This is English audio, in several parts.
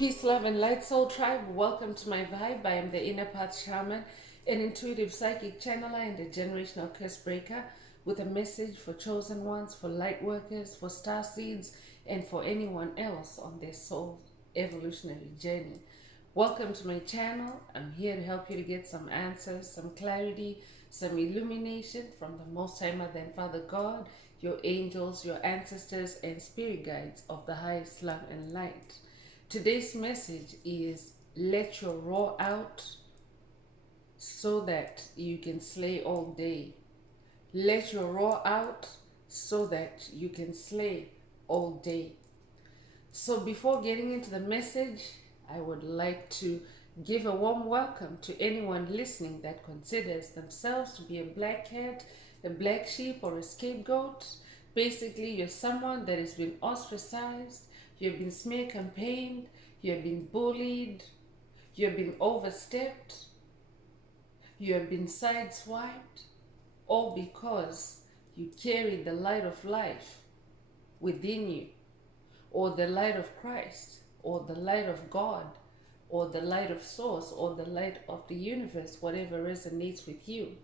Peace, love, and light, soul tribe. Welcome to my vibe. I am the inner path shaman, an intuitive psychic channeler, and a generational curse breaker with a message for chosen ones, for light workers, for star seeds, and for anyone else on their soul evolutionary journey. Welcome to my channel. I'm here to help you to get some answers, some clarity, some illumination from the Most High Mother and Father God, your angels, your ancestors, and spirit guides of the highest love and light. Today's message is let your roar out so that you can slay all day. Let your roar out so that you can slay all day. So before getting into the message, I would like to give a warm welcome to anyone listening that considers themselves to be a black cat, a black sheep, or a scapegoat. Basically, you're someone that has been ostracized, you've been smear campaigned, you've been bullied, you've been overstepped, you have been sideswiped, all because you carry the light of life within you, or the light of Christ, or the light of God, or the light of Source, or the light of the universe, whatever resonates with you.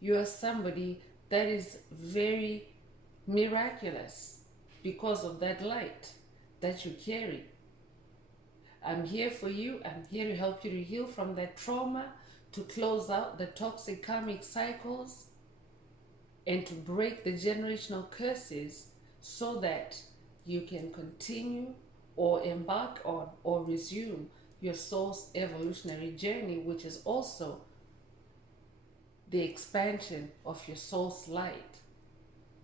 You are somebody that is very miraculous because of that light that you carry. I'm here for you. I'm here to help you to heal from that trauma, to close out the toxic karmic cycles, and to break the generational curses so that you can continue or embark on or resume your soul's evolutionary journey, which is also the expansion of your soul's light.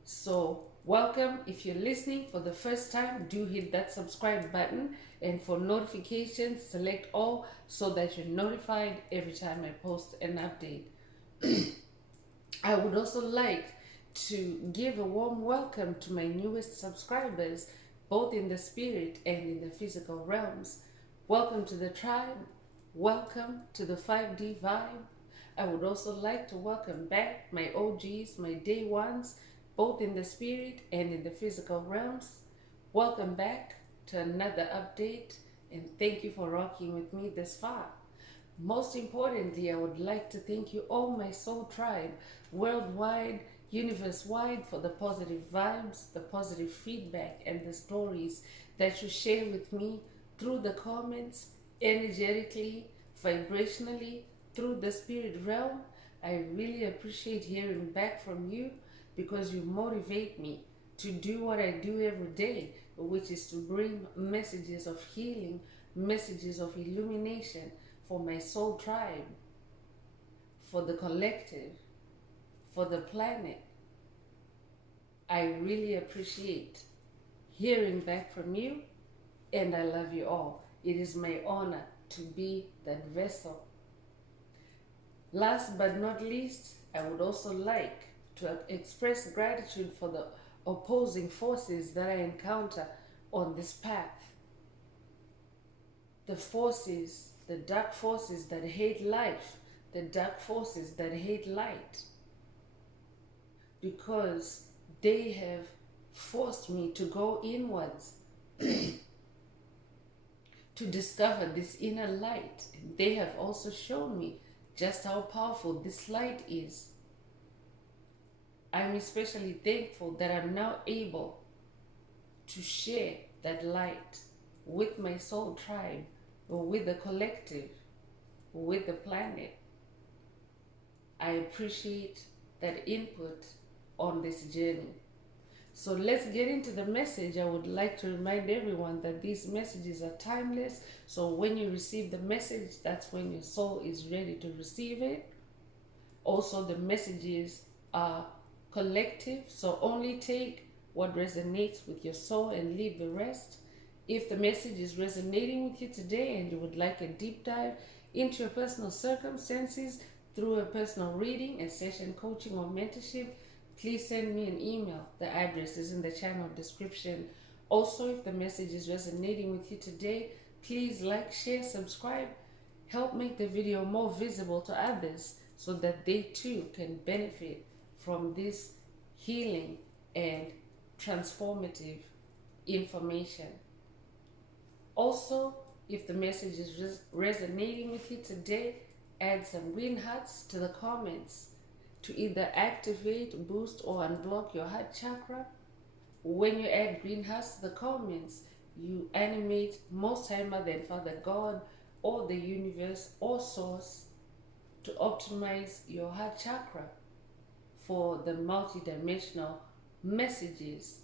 So welcome. If you're listening for the first time, do hit that subscribe button, and for notifications, select all so that you're notified every time I post an update. I would also like to give a warm welcome to my newest subscribers, both in the spirit and in the physical realms. Welcome to the tribe. Welcome to the 5D vibe. I would also like to welcome back my OGs, my day ones, both in the spirit and in the physical realms. Welcome back to another update, and thank you for rocking with me this far. Most importantly, I would like to thank you all, my soul tribe, worldwide, universe-wide, for the positive vibes, the positive feedback, and the stories that you share with me through the comments, energetically, vibrationally, through the spirit realm. I really appreciate hearing back from you because you motivate me to do what I do every day, which is to bring messages of healing, messages of illumination for my soul tribe, for the collective, for the planet. I really appreciate hearing back from you, and I love you all. It is my honor to be that vessel. Last but not least, I would also like to express gratitude for the opposing forces that I encounter on this path. The forces, the dark forces that hate life, the dark forces that hate light, because they have forced me to go inwards to discover this inner light. And they have also shown me just how powerful this light is. I'm especially thankful that I'm now able to share that light with my soul tribe, with the collective, with the planet. I appreciate that input on this journey. So let's get into the message. I would like to remind everyone that these messages are timeless. So when you receive the message, that's when your soul is ready to receive it. Also, the messages are collective, so only take what resonates with your soul and leave the rest. If the message is resonating with you today and you would like a deep dive into your personal circumstances through a personal reading, a session coaching, or mentorship, please send me an email. The address is in the channel description. Also, if the message is resonating with you today, please like, share, subscribe. Help make the video more visible to others so that they too can benefit from this healing and transformative information. Also, if the message is resonating with you today, add some green hearts to the comments to either activate, boost, or unblock your heart chakra. When you add green hearts to the comments, you animate Most High Mother and Father God or the universe or source to optimize your heart chakra for the multidimensional messages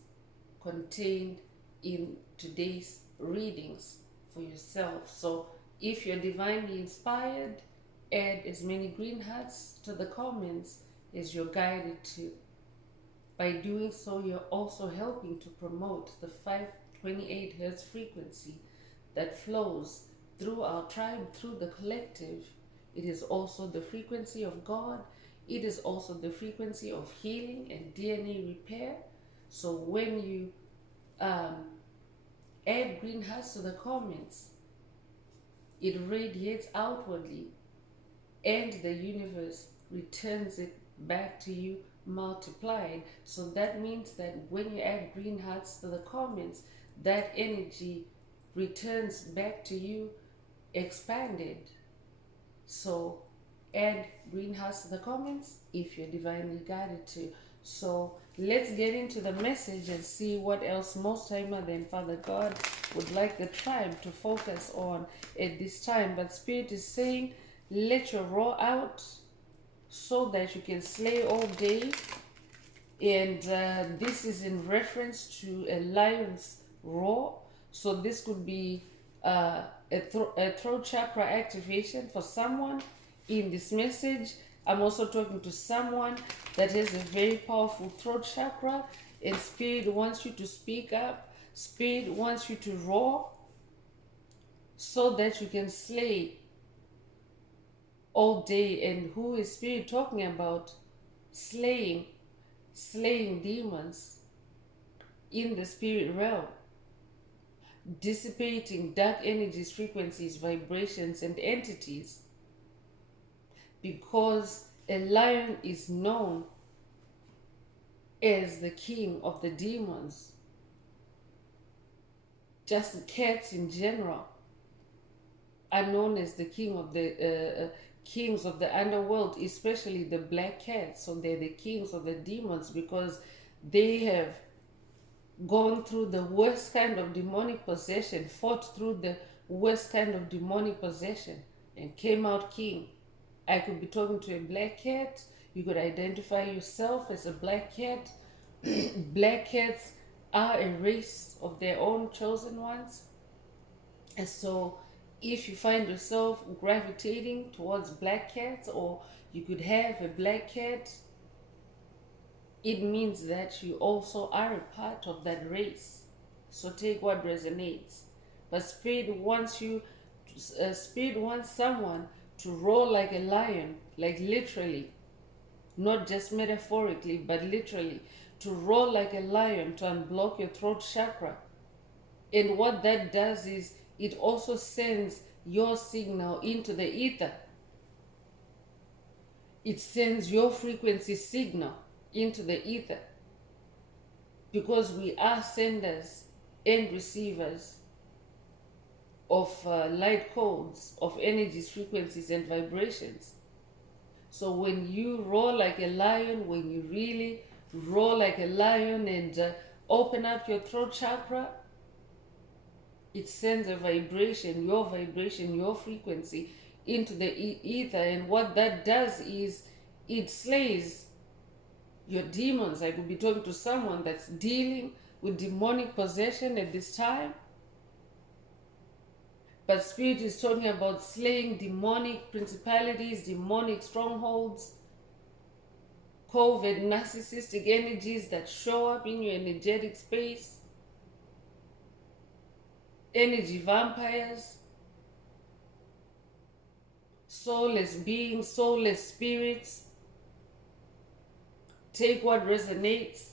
contained in today's readings for yourself. So if you're divinely inspired, add as many green hearts to the comments as you're guided to. By doing so, you're also helping to promote the 528 Hz frequency that flows through our tribe, through the collective. It is also the frequency of God. It is also the frequency of healing and DNA repair. So when you add green hearts to the comments, it radiates outwardly and the universe returns it back to you multiplied. So that means that when you add green hearts to the comments, that energy returns back to you expanded. So add green hearts to the comments if you're divinely guided to. So let's get into the message and see what else Most High Mother and Father God would like the tribe to focus on at this time. But Spirit is saying, let your roar out so that you can slay all day. And this is in reference to a lion's roar. So this could be a throat chakra activation for someone in this message. I'm also talking to someone that has a very powerful throat chakra, and Spirit wants you to speak up. Spirit wants you to roar so that you can slay all day. And who is Spirit talking about? Slaying demons in the spirit realm, dissipating dark energies, frequencies, vibrations, and entities. Because a lion is known as the king of the demons. Just cats in general are known as the king of the kings of the underworld, especially the black cats. So they're the kings of the demons because they have gone through the worst kind of demonic possession, fought through the worst kind of demonic possession, and came out king. I could be talking to a black cat. You could identify yourself as a black cat. Black cats are a race of their own chosen ones. And so if you find yourself gravitating towards black cats, or you could have a black cat, it means that you also are a part of that race. So take what resonates. But Spirit wants Spirit wants someone to roar like a lion, like literally, not just metaphorically, but literally, to roar like a lion, to unblock your throat chakra. And what that does is it also sends your signal into the ether. It sends your frequency signal into the ether, because we are senders and receivers of light codes, of energies, frequencies, and vibrations. So when you roar like a lion, when you really roar like a lion and open up your throat chakra, it sends a vibration, your frequency into the ether. And what that does is it slays your demons. I could be talking to someone that's dealing with demonic possession at this time. But Spirit is talking about slaying demonic principalities, demonic strongholds, covert narcissistic energies that show up in your energetic space, energy vampires, soulless beings, soulless spirits. Take what resonates.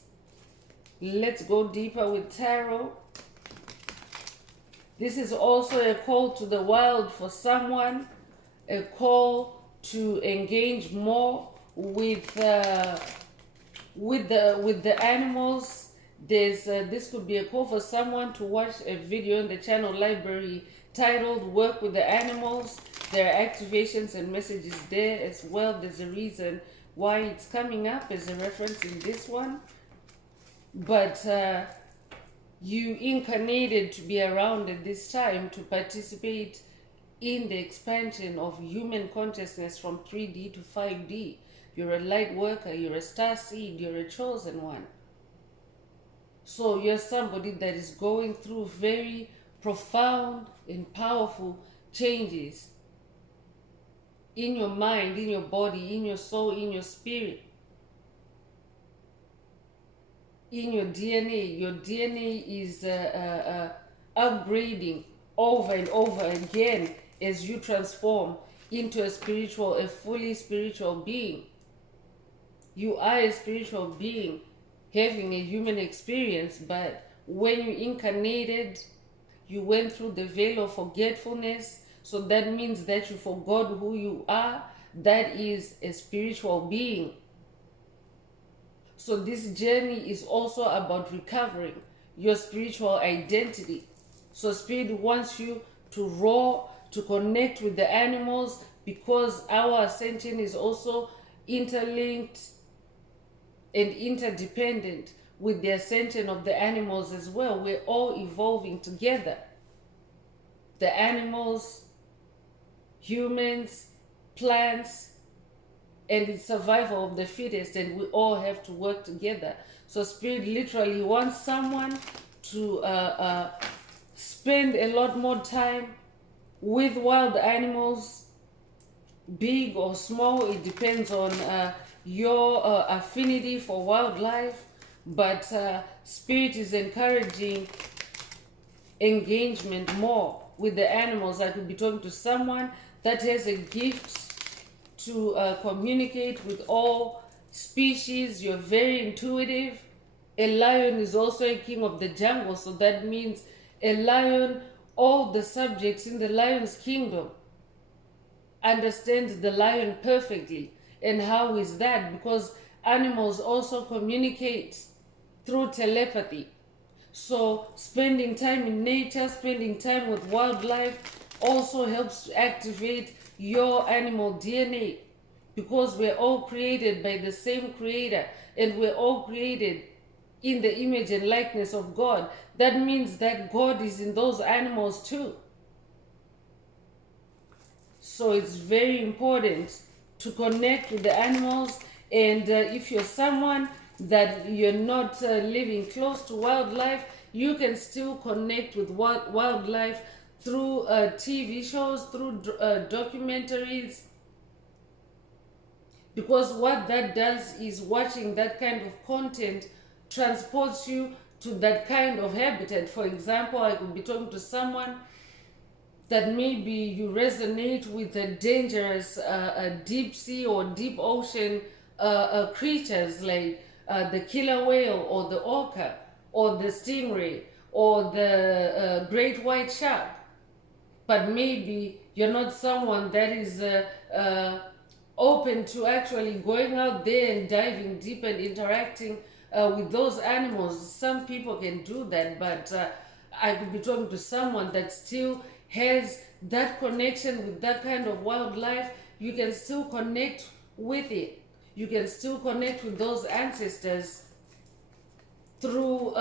Let's go deeper with tarot. This is also a call to the wild for someone, a call to engage more with the animals This could be a call for someone to watch a video in the channel library titled Work with the Animals. There are activations and messages there as well. There's a reason why it's coming up as a reference in this one. But you incarnated to be around at this time to participate in the expansion of human consciousness from 3D to 5D. You're a light worker, you're a star seed, you're a chosen one. So you're somebody that is going through very profound and powerful changes in your mind, in your body, in your soul, in your spirit, in your DNA. Your DNA is upgrading over and over again as you transform into a fully spiritual being. You are a spiritual being having a human experience, but when you incarnated, you went through the veil of forgetfulness. So that means that you forgot who you are. That is a spiritual being. So this journey is also about recovering your spiritual identity. So Spirit wants you to roar, to connect with the animals, because our ascension is also interlinked and interdependent with the ascension of the animals as well. We're all evolving together. The animals, humans, plants, and it's survival of the fittest, and we all have to work together. So Spirit literally wants someone to spend a lot more time with wild animals, big or small. It depends on your affinity for wildlife, but Spirit is encouraging engagement more with the animals. I could be talking to someone that has a gift to communicate with all species. You're very intuitive. A lion is also a king of the jungle, so that means a lion, all the subjects in the lion's kingdom understand the lion perfectly. And how is that? Because animals also communicate through telepathy. So spending time in nature, spending time with wildlife also helps to activate your animal DNA, because we're all created by the same creator, and we're all created in the image and likeness of God. That means that God is in those animals too. So it's very important to connect with the animals. And if you're someone that you're not living close to wildlife, you can still connect with wildlife through TV shows, through documentaries, because what that does is watching that kind of content transports you to that kind of habitat. For example, I could be talking to someone that maybe you resonate with the dangerous deep sea or deep ocean creatures like the killer whale or the orca or the stingray or the great white shark. But maybe you're not someone that is open to actually going out there and diving deep and interacting with those animals. Some people can do that, but I could be talking to someone that still has that connection with that kind of wildlife. You can still connect with it. You can still connect with those ancestors through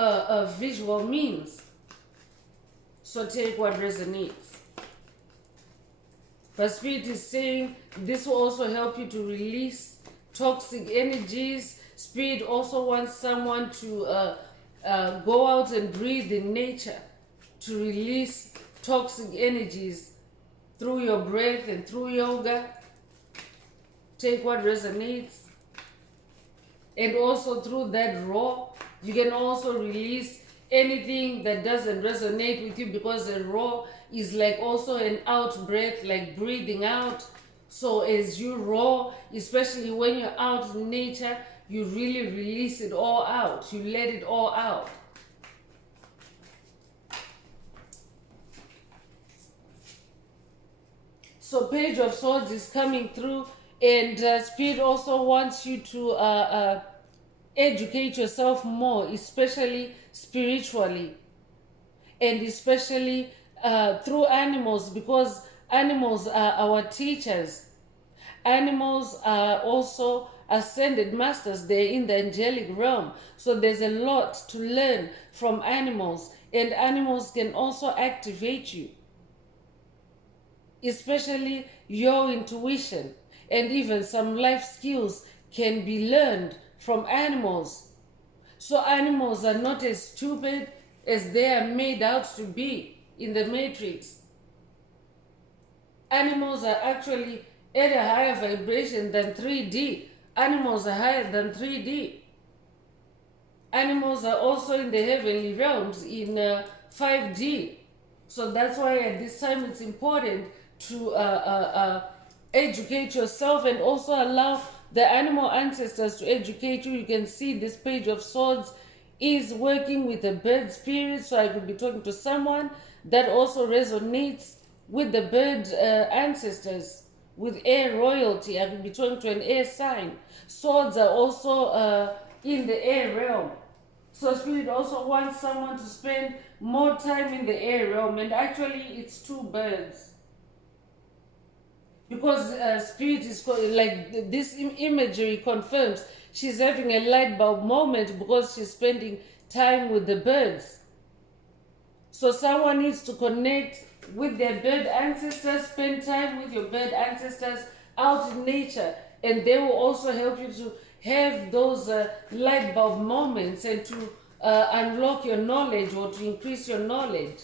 visual means. So take what resonates. But Spirit is saying this will also help you to release toxic energies. Spirit also wants someone to go out and breathe in nature, to release toxic energies through your breath and through yoga. Take what resonates. And also through that raw, you can also release anything that doesn't resonate with you, because the raw is like also an out breath, like breathing out. So as you roar, especially when you're out in nature, you really release it all out. You let it all out. So Page of Swords is coming through, and Spirit also wants you to educate yourself more, especially spiritually, and especially through animals, because animals are our teachers. Animals are also ascended masters. They're in the angelic realm. So there's a lot to learn from animals, and animals can also activate you, especially your intuition, and even some life skills can be learned from animals. So animals are not as stupid as they are made out to be in the matrix. Animals are actually at a higher vibration than 3D. Animals are higher than 3D. Animals are also in the heavenly realms in 5D. So that's why at this time it's important to educate yourself and also allow the animal ancestors to educate you. You can see this Page of Swords is working with the bird spirit. So I could be talking to someone that also resonates with the bird ancestors, with air royalty. I could be talking to an air sign. Swords are also in the air realm. So spirit also wants someone to spend more time in the air realm, and actually it's two birds. Because spirit is like this imagery confirms she's having a light bulb moment because she's spending time with the birds. So someone needs to connect with their bird ancestors, spend time with your bird ancestors out in nature, and they will also help you to have those light bulb moments and to unlock your knowledge or to increase your knowledge.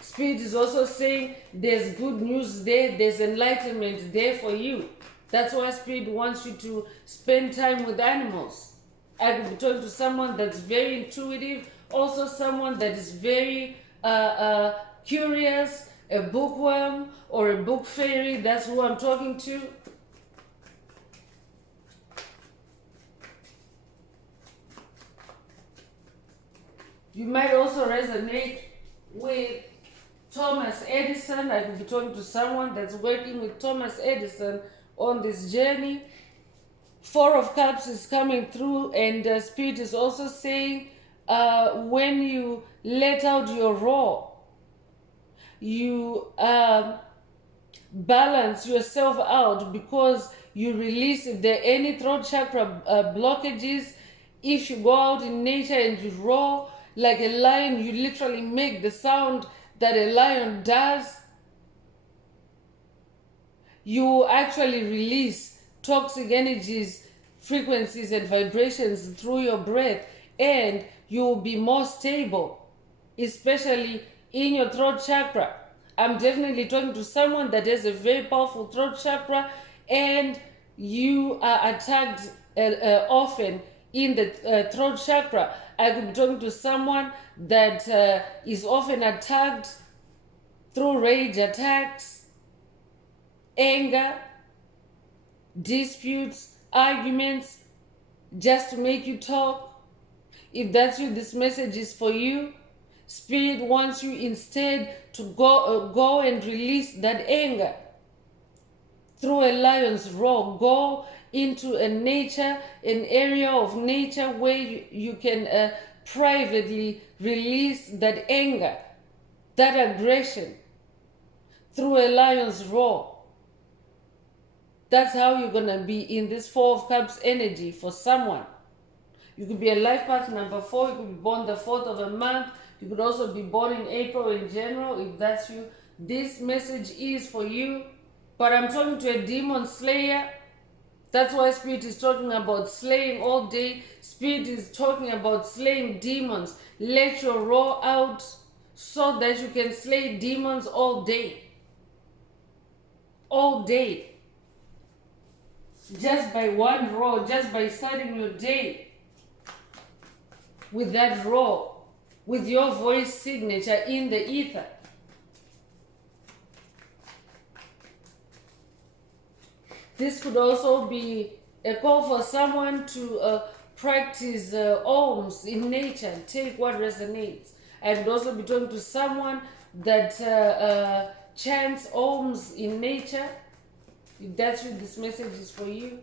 Spirit is also saying there's good news there, there's enlightenment there for you. That's why Spirit wants you to spend time with animals. I could be talking to someone that's very intuitive, also someone that is very curious, a bookworm or a book fairy. That's who I'm talking to. You might also resonate with Thomas Edison. I could be talking to someone that's working with Thomas Edison on this journey. Four of Cups is coming through, and Spirit is also saying when you let out your raw, you balance yourself out because you release. If there are any throat chakra blockages, if you go out in nature and you roar like a lion, you literally make the sound that a lion does, you actually release toxic energies, frequencies, and vibrations through your breath, and you will be more stable, especially in your throat chakra. I'm definitely talking to someone that has a very powerful throat chakra, and you are attacked often in the throat chakra. I could be talking to someone that is often attacked through rage attacks, anger, disputes, arguments, just to make you talk. If that's you, this message is for you. Spirit wants you instead to go and release that anger through a lion's roar. Go into a nature, an area of nature where you can privately release that anger, that aggression through a lion's roar. That's how you're going to be in this Four of Cups energy for someone. You could be a life path number 4. You could be born the 4th of a month. You could also be born in April in general, if that's you. This message is for you. But I'm talking to a demon slayer. That's why Spirit is talking about slaying all day. Spirit is talking about slaying demons. Let your roar out so that you can slay demons all day. All day. Just by one roar, just by starting your day with that roar, with your voice signature in the ether. This could also be a call for someone to practice ohms in nature. Take what resonates. I could also be talking to someone that chants ohms in nature. If that's what this message is for you.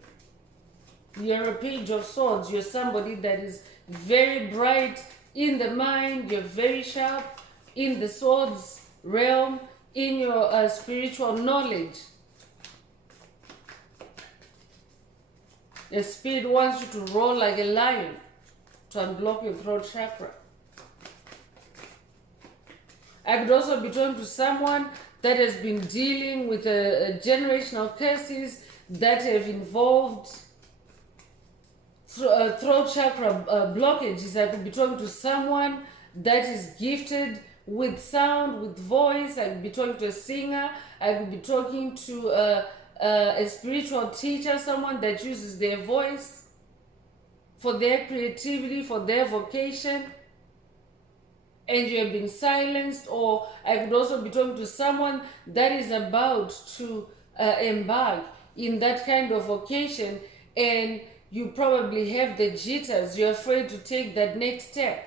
You're a page of swords. You're somebody that is very bright in the mind. You're very sharp in the swords realm, in your spiritual knowledge. The spirit wants you to roar like a lion to unblock your throat chakra. I could also be talking to someone that has been dealing with generational curses that have involved throat chakra blockages. I could be talking to someone that is gifted with sound, with voice. I could be talking to a singer. I could be talking to a spiritual teacher, someone that uses their voice for their creativity, for their vocation, and you have been silenced. Or I could also be talking to someone that is about to embark in that kind of vocation, and you probably have the jitters. You're afraid to take that next step.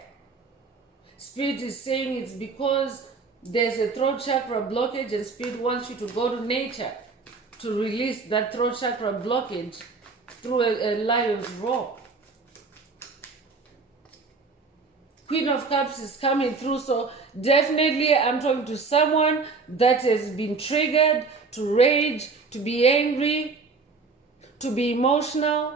Spirit is saying it's because there's a throat chakra blockage, and Spirit wants you to go to nature to release that throat chakra blockage through a lion's roar. Queen of Cups is coming through, so definitely I'm talking to someone that has been triggered to rage, to be angry, to be emotional,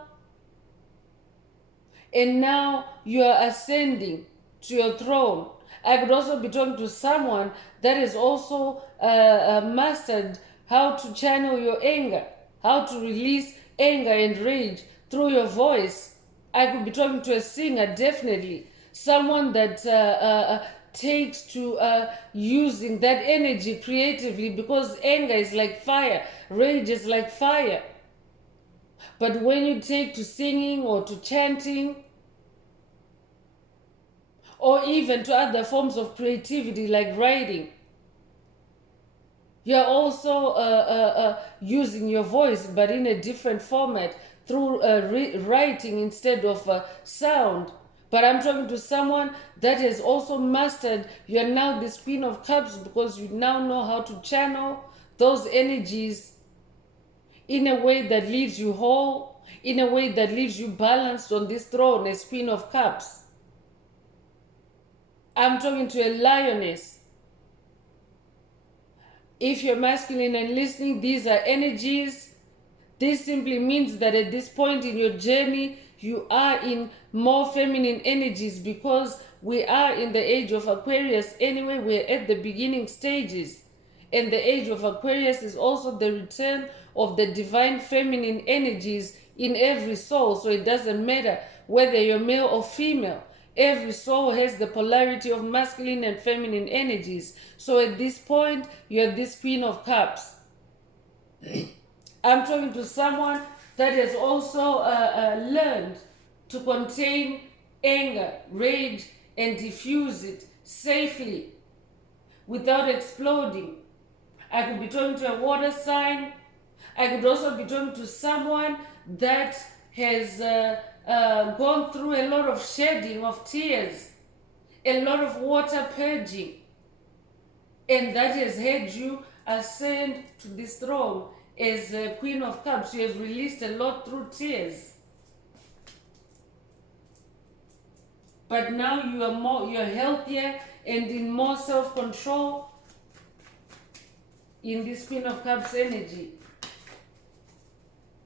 and now you are ascending to your throne. I could also be talking to someone that has also mastered how to channel your anger, how to release anger and rage through your voice. I could be talking to a singer, definitely. Someone that takes to using that energy creatively, because anger is like fire, rage is like fire. But when you take to singing or to chanting, or even to other forms of creativity like writing, you're also using your voice, but in a different format, through writing instead of sound. But I'm talking to someone that has also mastered, you're now this Queen of Cups, because you now know how to channel those energies in a way that leaves you whole, in a way that leaves you balanced on this throne as Queen of Cups. I'm talking to a lioness. If you're masculine and listening, these are energies. This simply means that at this point in your journey, you are in more feminine energies, because we are in the age of Aquarius anyway. We're at the beginning stages. And the age of Aquarius is also the return of the divine feminine energies in every soul. So it doesn't matter whether you're male or female. Every soul has the polarity of masculine and feminine energies. So at this point, you're this Queen of Cups. I'm talking to someone that has also learned to contain anger, rage, and diffuse it safely without exploding. I could be talking to a water sign. I could also be talking to someone that has gone through a lot of shedding of tears, a lot of water purging, and that has had you ascend to this throne as Queen of Cups. You have released a lot through tears. But now you're healthier and in more self-control in this Queen of Cups energy.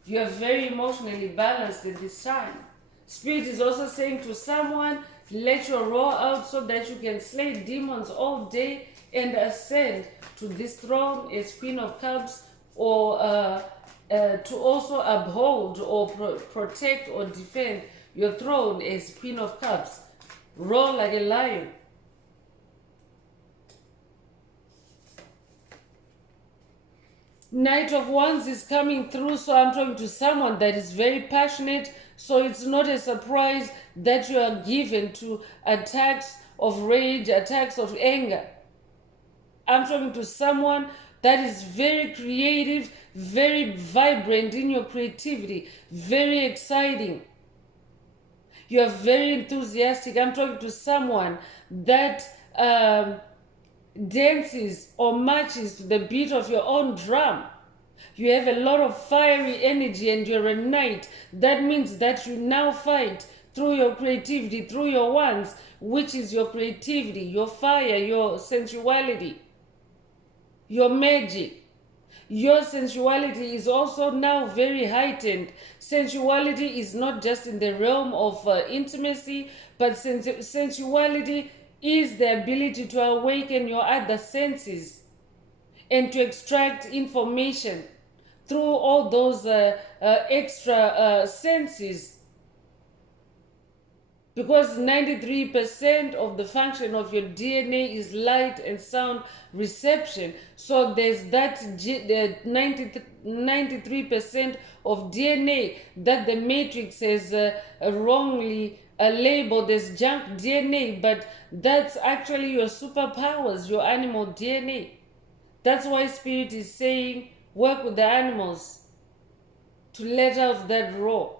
You are very emotionally balanced at this time. Spirit is also saying to someone, let your roar out so that you can slay demons all day and ascend to this throne as Queen of Cups, or to also uphold or protect or defend your throne as Queen of Cups. Roar like a lion. Knight of Wands is coming through, so I'm talking to someone that is very passionate. So it's not a surprise that you are given to attacks of rage, attacks of anger. I'm talking to someone that is very creative, very vibrant in your creativity, very exciting. You are very enthusiastic. I'm talking to someone that dances or marches to the beat of your own drum. You have a lot of fiery energy and you're a knight. That means that you now fight through your creativity, through your wands, which is your creativity, your fire, your sensuality, your magic. Your sensuality is also now very heightened. Sensuality is not just in the realm of intimacy, but sensuality is the ability to awaken your other senses and to extract information through all those extra senses, because 93% of the function of your DNA is light and sound reception. So there's that 93% of DNA that the matrix has wrongly labeled as junk DNA, but that's actually your superpowers, your animal DNA. That's why Spirit is saying work with the animals to let out that raw.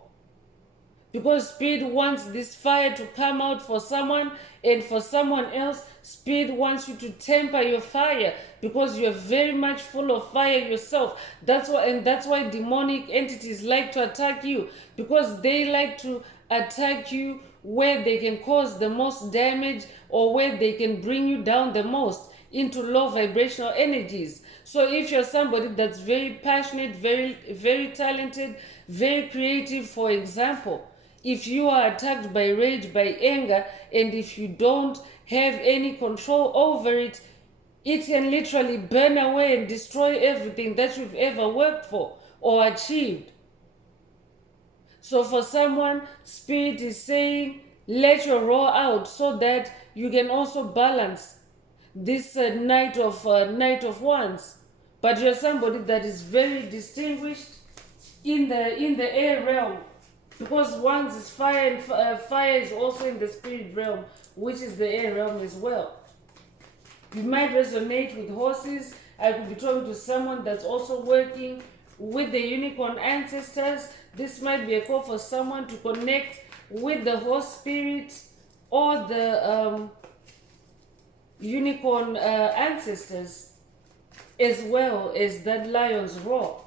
Because Spirit wants this fire to come out for someone, and for someone else, Spirit wants you to temper your fire because you're very much full of fire yourself. That's why demonic entities like to attack you, because they like to attack you where they can cause the most damage or where they can bring you down the most into low vibrational energies. So if you're somebody that's very passionate, very talented, very creative, for example, if you are attacked by rage, by anger, and if you don't have any control over it, it can literally burn away and destroy everything that you've ever worked for or achieved. So for someone, Spirit is saying, let your raw out so that you can also balance this night of wands. But you're somebody that is very distinguished in the air realm, because wands is fire, and fire is also in the spirit realm, which is the air realm as well. You might resonate with horses. I could be talking to someone that's also working with the unicorn ancestors. This might be a call for someone to connect with the horse spirit or the unicorn ancestors, as well as that lion's roar.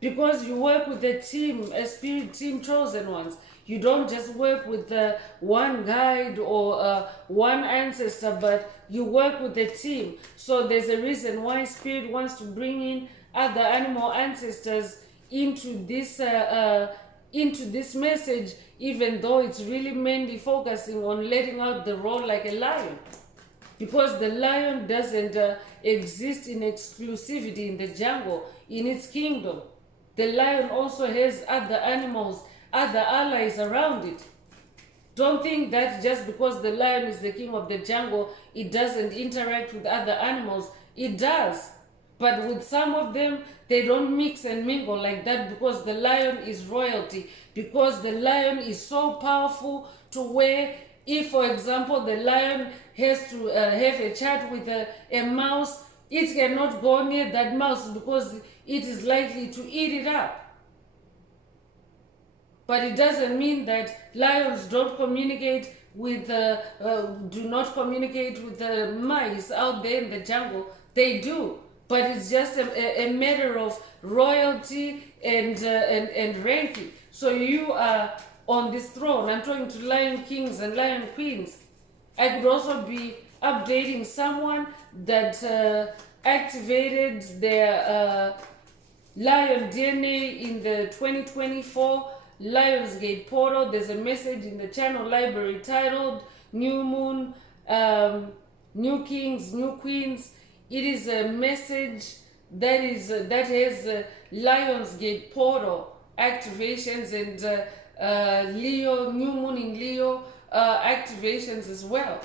Because you work with a team, a spirit team, chosen ones. You don't just work with one guide or one ancestor, but you work with a team. So there's a reason why Spirit wants to bring in other animal ancestors into this message, even though it's really mainly focusing on letting out the roar like a lion. Because the lion doesn't exist in exclusivity in the jungle, in its kingdom. The lion also has other animals, other allies around it. Don't think that just because the lion is the king of the jungle, it doesn't interact with other animals. It does. But with some of them, they don't mix and mingle like that, because the lion is royalty. Because the lion is so powerful to where, if, for example, the lion has to have a chat with a mouse, it cannot go near that mouse because it is likely to eat it up. But it doesn't mean that lions don't communicate with, do not communicate with the mice out there in the jungle. They do. But it's just a matter of royalty and ranking. So you are on this throne. I'm talking to lion kings and lion queens. I could also be updating someone that activated their lion DNA in the 2024 Lionsgate portal. There's a message in the channel library titled New Moon, New Kings, New Queens. It is a message that has Lionsgate portal activations and Leo, New Moon in Leo activations as well.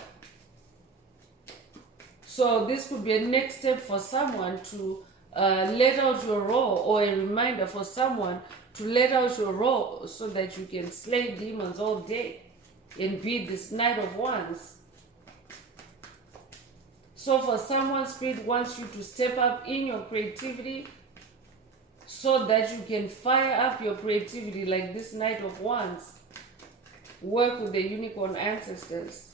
So this could be a next step for someone to let out your raw, or a reminder for someone to let out your raw so that you can slay demons all day and be this Knight of Wands. So for someone, Spirit wants you to step up in your creativity so that you can fire up your creativity like this Knight of Wands. Work with the unicorn ancestors.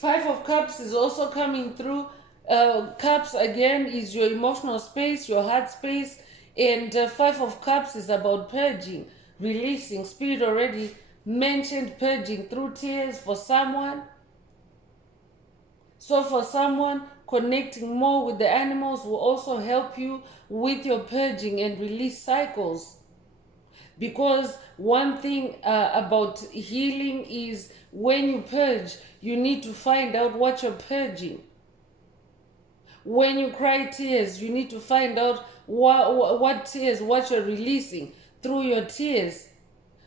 Five of Cups is also coming through. Cups again is your emotional space, your heart space, and Five of Cups is about purging, releasing. Spirit already mentioned purging through tears for someone. So for someone, connecting more with the animals will also help you with your purging and release cycles. Because one thing about healing is when you purge, you need to find out what you're purging. When you cry tears, you need to find out what tears, what you're releasing through your tears.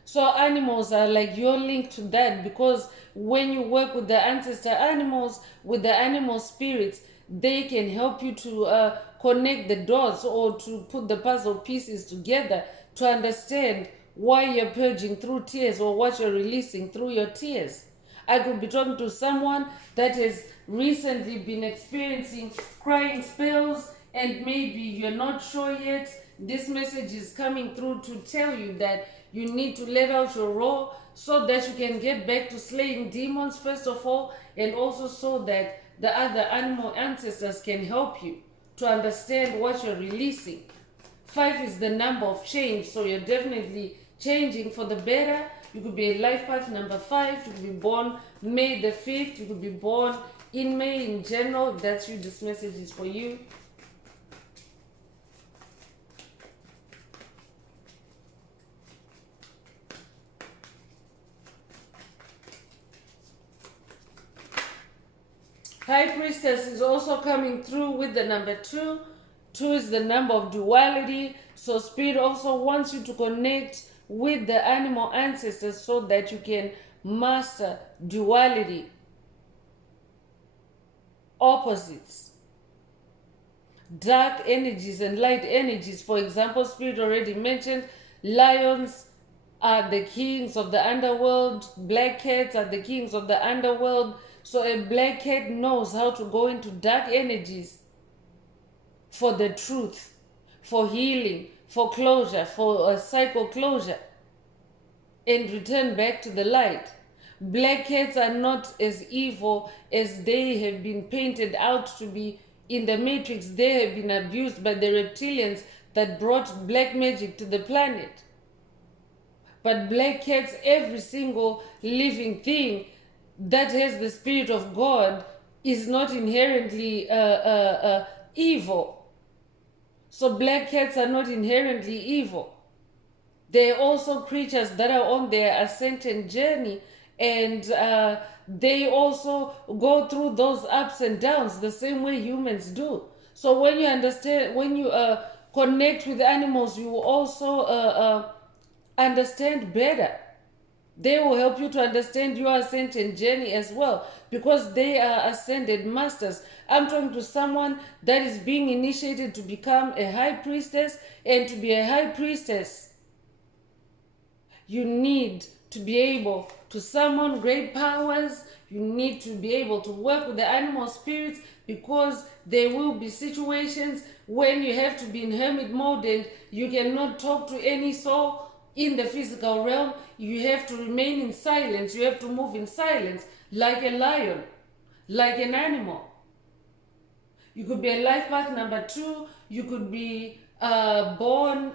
So animals are like you're linked to that, because when you work with the ancestor animals, with the animal spirits, they can help you to connect the dots or to put the puzzle pieces together to understand why you're purging through tears or what you're releasing through your tears. I could be talking to someone that has recently been experiencing crying spells, and maybe you're not sure yet. This message is coming through to tell you that you need to let out your raw so that you can get back to slaying demons, first of all, and also so that the other animal ancestors can help you to understand what you're releasing. 5 is the number of change, so you're definitely changing for the better. You could be a life path number 5. You could be born May the 5th. You could be born in May in general. If that's you, this message is for you. High Priestess is also coming through with the number 2. 2 is the number of duality. So Spirit also wants you to connect with the animal ancestors so that you can master duality. Opposites. Dark energies and light energies. For example, Spirit already mentioned lions are the kings of the underworld. Black cats are the kings of the underworld. So a black cat knows how to go into dark energies for the truth, for healing, for closure, for a cycle closure, and return back to the light. Black cats are not as evil as they have been painted out to be in the Matrix. They have been abused by the reptilians that brought black magic to the planet. But black cats, every single living thing that has the Spirit of God, is not inherently evil. So black cats are not inherently evil. They're also creatures that are on their ascendant journey, and they also go through those ups and downs the same way humans do. So when you understand, when you connect with animals, you will also understand better. They will help you to understand your ascendant journey as well, because they are ascended masters. I'm talking to someone that is being initiated to become a high priestess, and to be a high priestess, you need to be able to summon great powers. You need to be able to work with the animal spirits, because there will be situations when you have to be in hermit mode and you cannot talk to any soul in the physical realm. You have to remain in silence. You have to move in silence, like a lion, like an animal. You could be a life path number 2. You could be born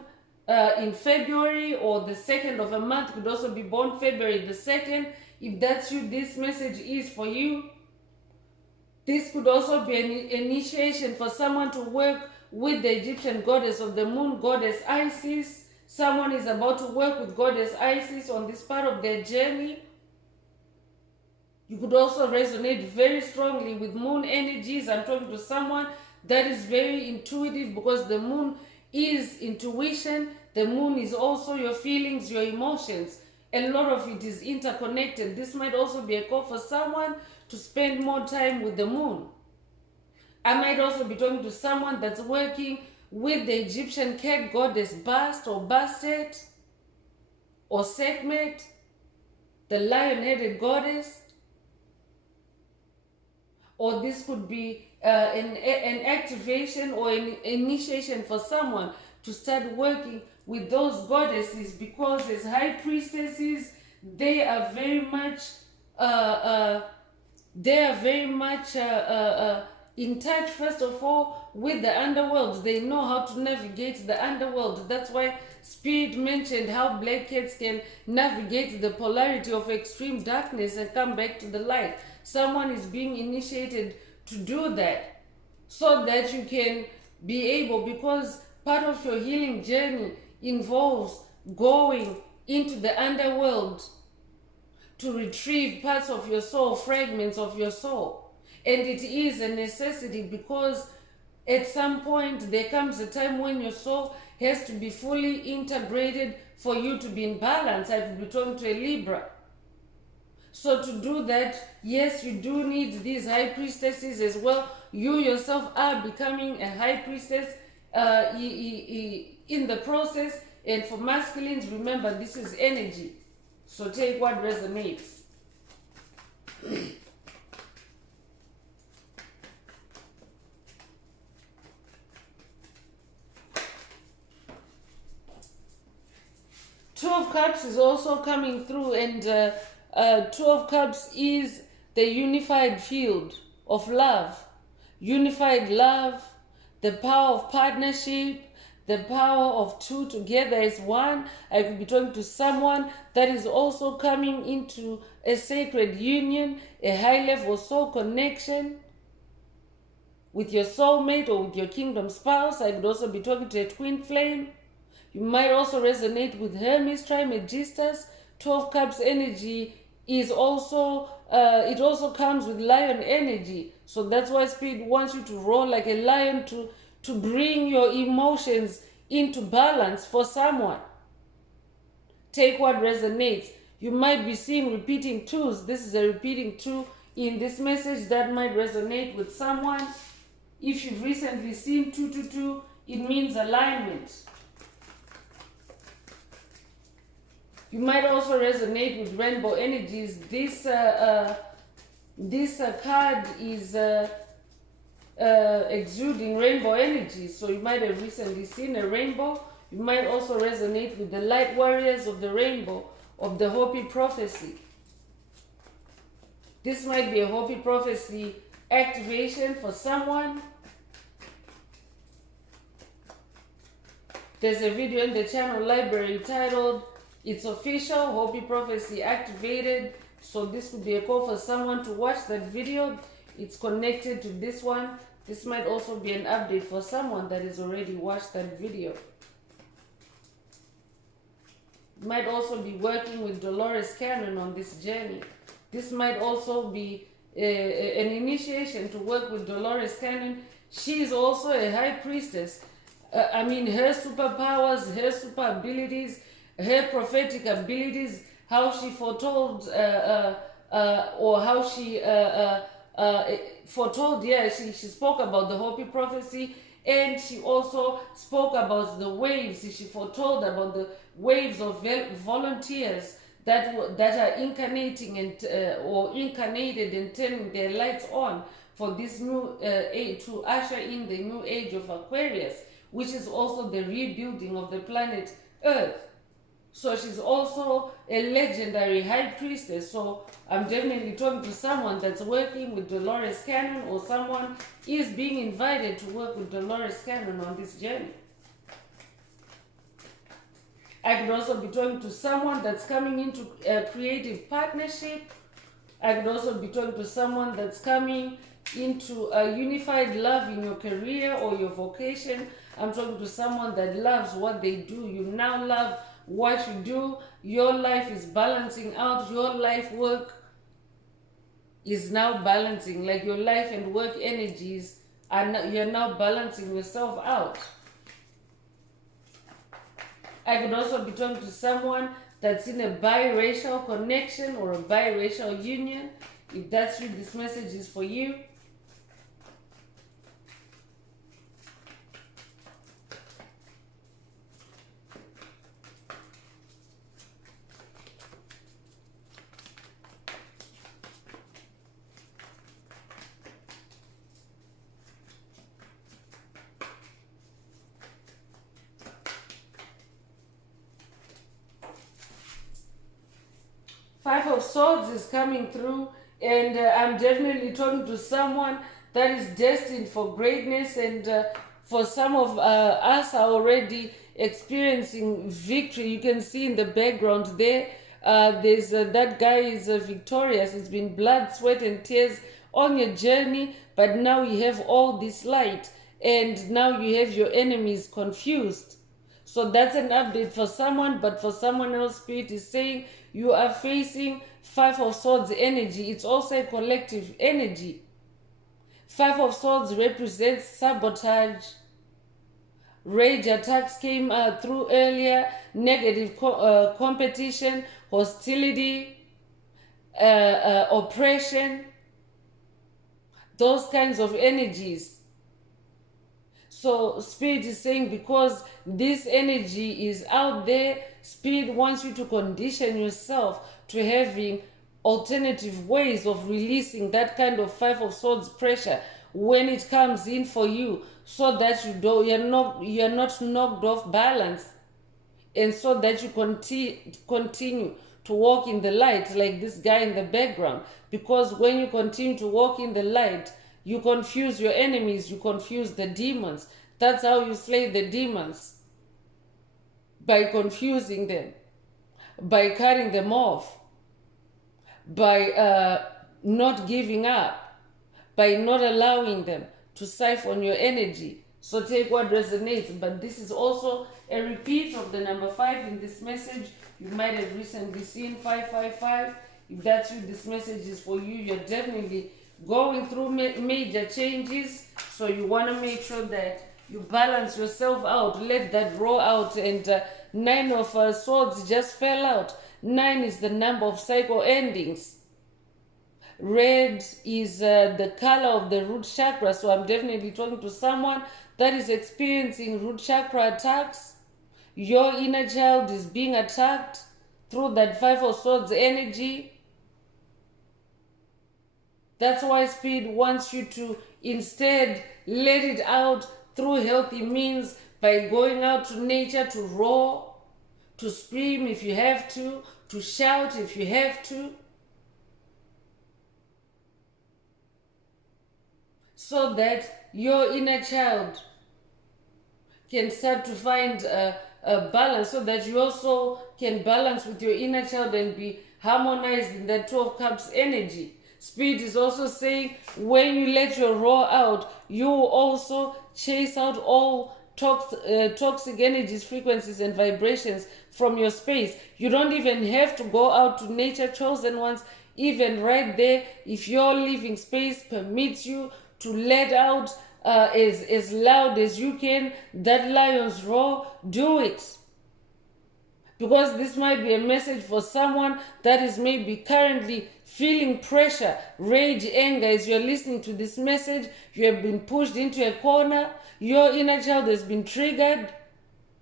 in February or the 2nd of a month. Could also be born February the 2nd. If that's you, this message is for you. This could also be an initiation for someone to work with the Egyptian goddess of the moon, goddess Isis. Someone is about to work with goddess Isis on this part of their journey. You could also resonate very strongly with moon energies. I'm talking to someone that is very intuitive, because the moon is intuition. The moon is also your feelings, your emotions. A lot of it is interconnected. This might also be a call for someone to spend more time with the moon. I might also be talking to someone that's working with the Egyptian cat goddess Bast or Bastet or Sekhmet, the lion-headed goddess. Or this could be an activation or an initiation for someone to start working with those goddesses, because as high priestesses, they are very much They are very much in touch, first of all, with the underworld. They know how to navigate the underworld. That's why Spirit mentioned how black cats can navigate the polarity of extreme darkness and come back to the light. Someone is being initiated to do that so that you can be able, because part of your healing journey involves going into the underworld to retrieve parts of your soul, fragments of your soul. And it is a necessity, because at some point there comes a time when your soul has to be fully integrated for you to be in balance. I could be talking to a Libra. So to do that, yes, you do need these high priestesses as well. You yourself are becoming a high priestess in the process. And for masculines, remember, this is energy. So take what resonates. Two of Cups is also coming through, and Two of Cups is the unified field of love. Unified love, the power of partnership, the power of two together as one. I could be talking to someone that is also coming into a sacred union, a high level soul connection with your soulmate or with your kingdom spouse. I could also be talking to a twin flame. You might also resonate with Hermes Trismegistus. 12 Cups energy is also, it also comes with lion energy. So that's why Spirit wants you to roar like a lion to bring your emotions into balance for someone. Take what resonates. You might be seeing repeating twos. This is a repeating two in this message that might resonate with someone. If you've recently seen 222, it means alignment. You might also resonate with rainbow energies. This card is exuding rainbow energies. So you might have recently seen a rainbow. You might also resonate with the light warriors of the rainbow, of the Hopi prophecy. This might be a Hopi prophecy activation for someone. There's a video in the channel library titled "It's Official, Hopi Prophecy Activated." So this could be a call for someone to watch that video. It's connected to this one. This might also be an update for someone that has already watched that video. You might also be working with Dolores Cannon on this journey. This might also be an initiation to work with Dolores Cannon. She is also a high priestess. Her superpowers, her super abilities, her prophetic abilities, how she foretold or how she foretold, she spoke about the Hopi prophecy, and she also spoke about the waves. She foretold about the waves of volunteers that are incarnating and or incarnated and turning their lights on for this new age, to usher in the new age of Aquarius, which is also the rebuilding of the planet Earth. So she's also a legendary high priestess. So I'm definitely talking to someone that's working with Dolores Cannon, or someone is being invited to work with Dolores Cannon on this journey. I could also be talking to someone that's coming into a creative partnership. I could also be talking to someone that's coming into a unified love in your career or your vocation. I'm talking to someone that loves what they do. You now love what you do. Your life is balancing out. Your life work is now balancing. Like your life and work energies you're now balancing yourself out. I could also be talking to someone that's in a biracial connection or a biracial union. If that's you, this message is for you. Five of Swords is coming through, And I'm definitely talking to someone that is destined for greatness. And for some of us are already experiencing victory. You can see in the background there, there's that guy is victorious. It's been blood, sweat, and tears on your journey, but now you have all this light, and now you have your enemies confused. So that's an update for someone, but for someone else, Spirit is saying you are facing Five of Swords energy. It's also a collective energy. Five of Swords represents sabotage. Rage attacks came through earlier, negative competition, hostility, oppression, those kinds of energies. So Spirit is saying because this energy is out there, Spirit wants you to condition yourself to having alternative ways of releasing that kind of Five of Swords pressure when it comes in for you, so that you're not knocked off balance, and so that you continue to walk in the light like this guy in the background. Because when you continue to walk in the light, you confuse your enemies, you confuse the demons. That's how you slay the demons, by confusing them, by cutting them off, by not giving up, by not allowing them to siphon your energy. So take what resonates. But this is also a repeat of the number 5 in this message. You might have recently seen 555. If that's you, this message is for you. You're definitely going through major changes, so you want to make sure that you balance yourself out, let that roll out. And 9 of Swords just fell out. 9 is the number of cycle endings. Red is the color of the root chakra, so I'm definitely talking to someone that is experiencing root chakra attacks. Your inner child is being attacked through that 5 of Swords energy. That's why Spirit wants you to instead let it out through healthy means, by going out to nature, to roar, to scream if you have to shout if you have to, so that your inner child can start to find a balance, so that you also can balance with your inner child and be harmonized in that 12 cups energy. Spirit is also saying when you let your roar out, you will also chase out all toxic energies, frequencies, and vibrations from your space. You don't even have to go out to nature, chosen ones. Even right there, if your living space permits you to let out as loud as you can that lion's roar, do it. Because this might be a message for someone that is maybe currently feeling pressure, rage, anger. As you're listening to this message, you have been pushed into a corner. Your inner child has been triggered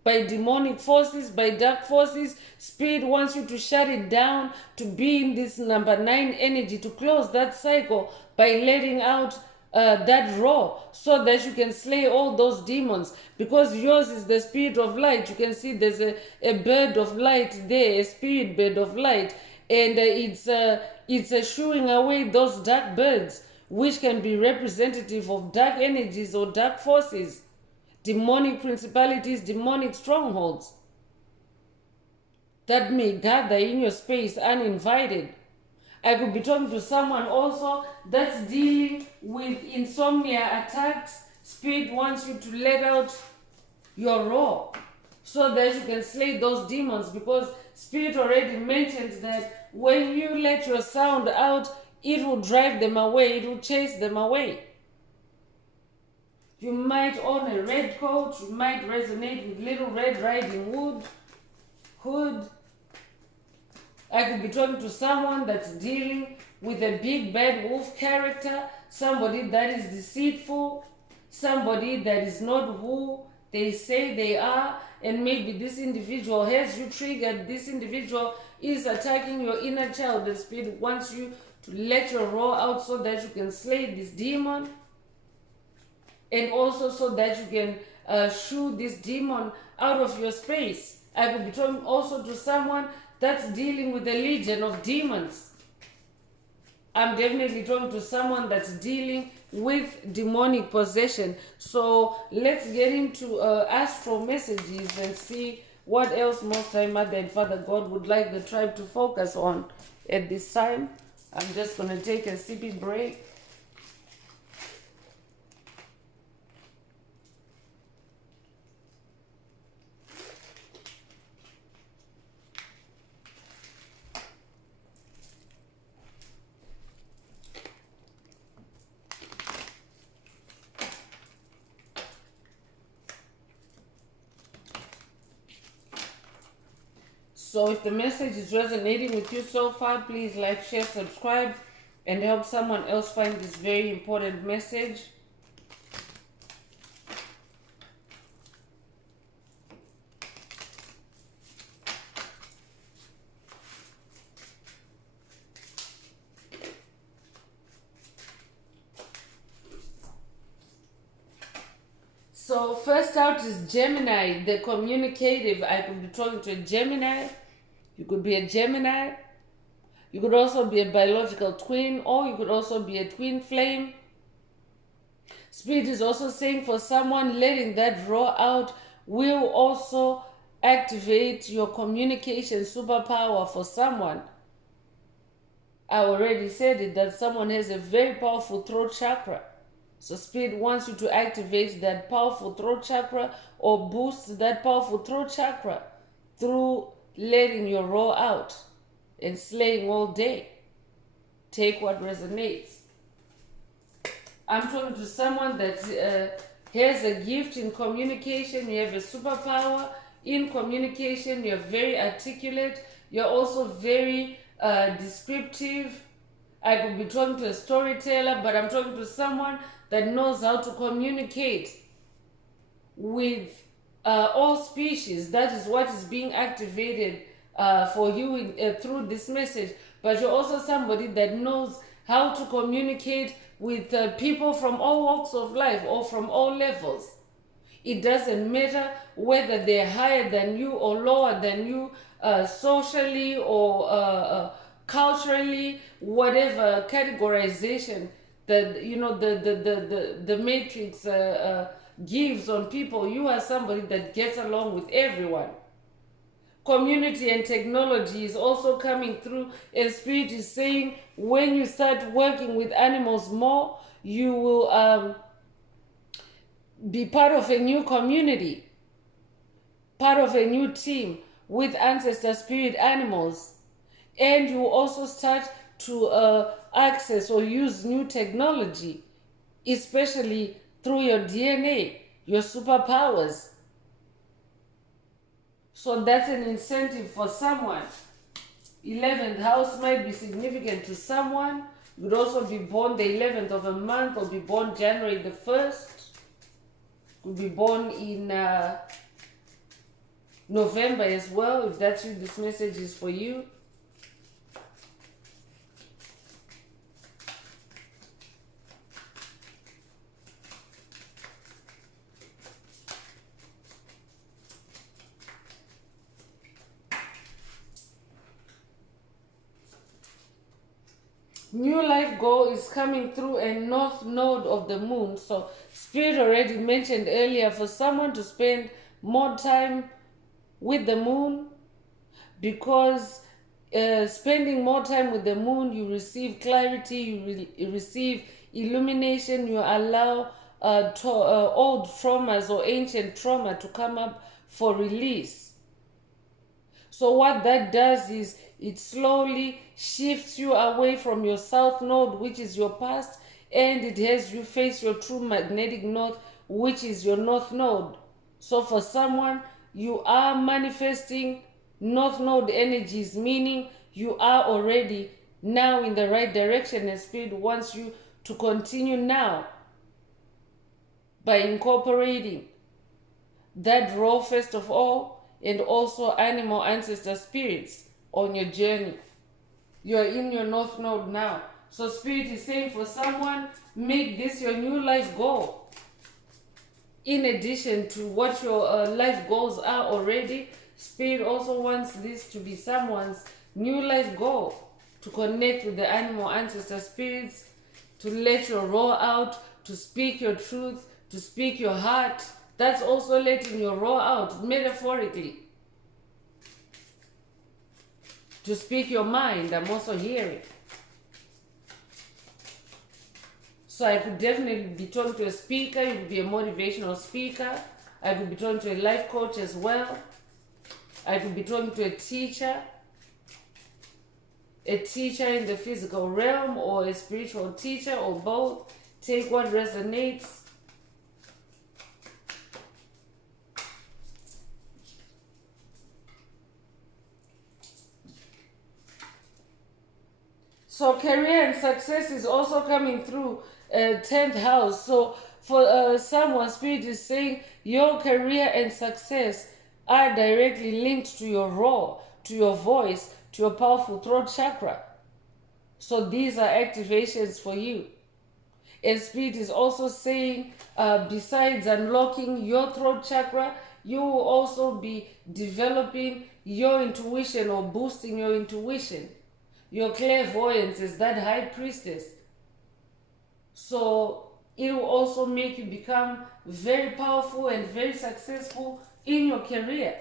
by demonic forces, by dark forces. Spirit wants you to shut it down, to be in this number 9 energy, to close that cycle by letting out that roar, so that you can slay all those demons. Because yours is the spirit of light. You can see there's a bird of light there, a spirit bird of light, and it's shooing away those dark birds, which can be representative of dark energies or dark forces, demonic principalities, demonic strongholds that may gather in your space uninvited. I could be talking to someone also that's dealing with insomnia attacks. Spirit wants you to let out your roar, so that you can slay those demons. Because Spirit already mentioned that when you let your sound out, it will drive them away, it will chase them away. You might own a red coat, you might resonate with Little Red Riding Hood. I could be talking to someone that's dealing with a big bad wolf character, somebody that is deceitful, somebody that is not who they say they are, and maybe this individual has you triggered. This individual is attacking your inner child. The Spirit wants you to let your roar out, so that you can slay this demon, and also so that you can shoo this demon out of your space. I could be talking also to someone that's dealing with a legion of demons I'm definitely talking to someone that's dealing with demonic possession. So let's get into astral messages and see what else Most High Mother and Father God would like the tribe to focus on at this time. I'm just going to take a sippy break. So if the message is resonating with you so far, please like, share, subscribe, and help someone else find this very important message. So first out is Gemini, the communicative. I could be talking to a Gemini. You could be a Gemini. You could also be a biological twin, or you could also be a twin flame. Spirit is also saying for someone, letting that raw out will also activate your communication superpower for someone. I already said it, that someone has a very powerful throat chakra. So Spirit wants you to activate that powerful throat chakra or boost that powerful throat chakra through letting your raw out and slaying all day. Take what resonates. I'm talking to someone that has a gift in communication. You have a superpower in communication. You're very articulate. You're also very descriptive. I could be talking to a storyteller, but I'm talking to someone that knows how to communicate with all species. That is what is being activated for you through this message. But you're also somebody that knows how to communicate with people from all walks of life or from all levels. It doesn't matter whether they're higher than you or lower than you socially or culturally, whatever categorization that the matrix gives on people. You are somebody that gets along with everyone. Community and technology is also coming through, and Spirit is saying when you start working with animals more, you will be part of a new community, part of a new team with ancestor spirit animals, and you will also start to access or use new technology, especially through your DNA, your superpowers. So that's an incentive for someone. 11th house might be significant to someone. You could also be born the 11th of a month, or be born January the 1st. Could be born in November as well. If that's you, this message is for you. New life goal is coming through a north node of the moon. So Spirit already mentioned earlier for someone to spend more time with the moon, because spending more time with the moon, you receive clarity, you receive illumination, you allow old traumas or ancient trauma to come up for release. So what that does is it slowly shifts you away from your south node, which is your past, and it has you face your true magnetic north, which is your north node. So for someone, you are manifesting north node energies, meaning you are already now in the right direction, and Spirit wants you to continue now by incorporating that role first of all, and also animal ancestor spirits on your journey. You're in your north node now. So Spirit is saying for someone, make this your new life goal. In addition to what your life goals are already, Spirit also wants this to be someone's new life goal. to connect with the animal ancestor spirits, to let your raw out, to speak your truth, to speak your heart. That's also letting your raw out, metaphorically. To speak your mind, I'm also hearing. So I could definitely be talking to a speaker. You could be a motivational speaker. I could be talking to a life coach as well. I could be talking to a teacher in the physical realm, or a spiritual teacher, or both. Take what resonates. So career and success is also coming through 10th house. So for someone, Spirit is saying your career and success are directly linked to your raw, to your voice, to your powerful throat chakra. So these are activations for you. And Spirit is also saying, besides unlocking your throat chakra, you will also be developing your intuition, or boosting your intuition. Your clairvoyance is that high priestess. So it will also make you become very powerful and very successful in your career.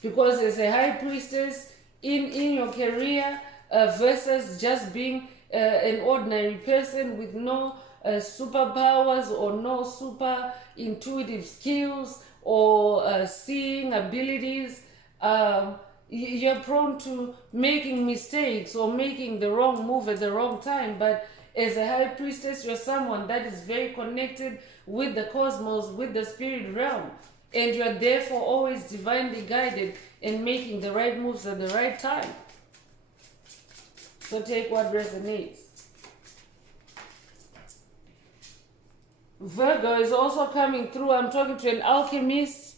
Because as a high priestess in your career, versus just being an ordinary person with no superpowers, or no super intuitive skills, or seeing abilities, you're prone to making mistakes or making the wrong move at the wrong time. But as a high priestess, you're someone that is very connected with the cosmos, with the spirit realm, and you're therefore always divinely guided in making the right moves at the right time. So take what resonates. Virgo is also coming through. I'm talking to an alchemist.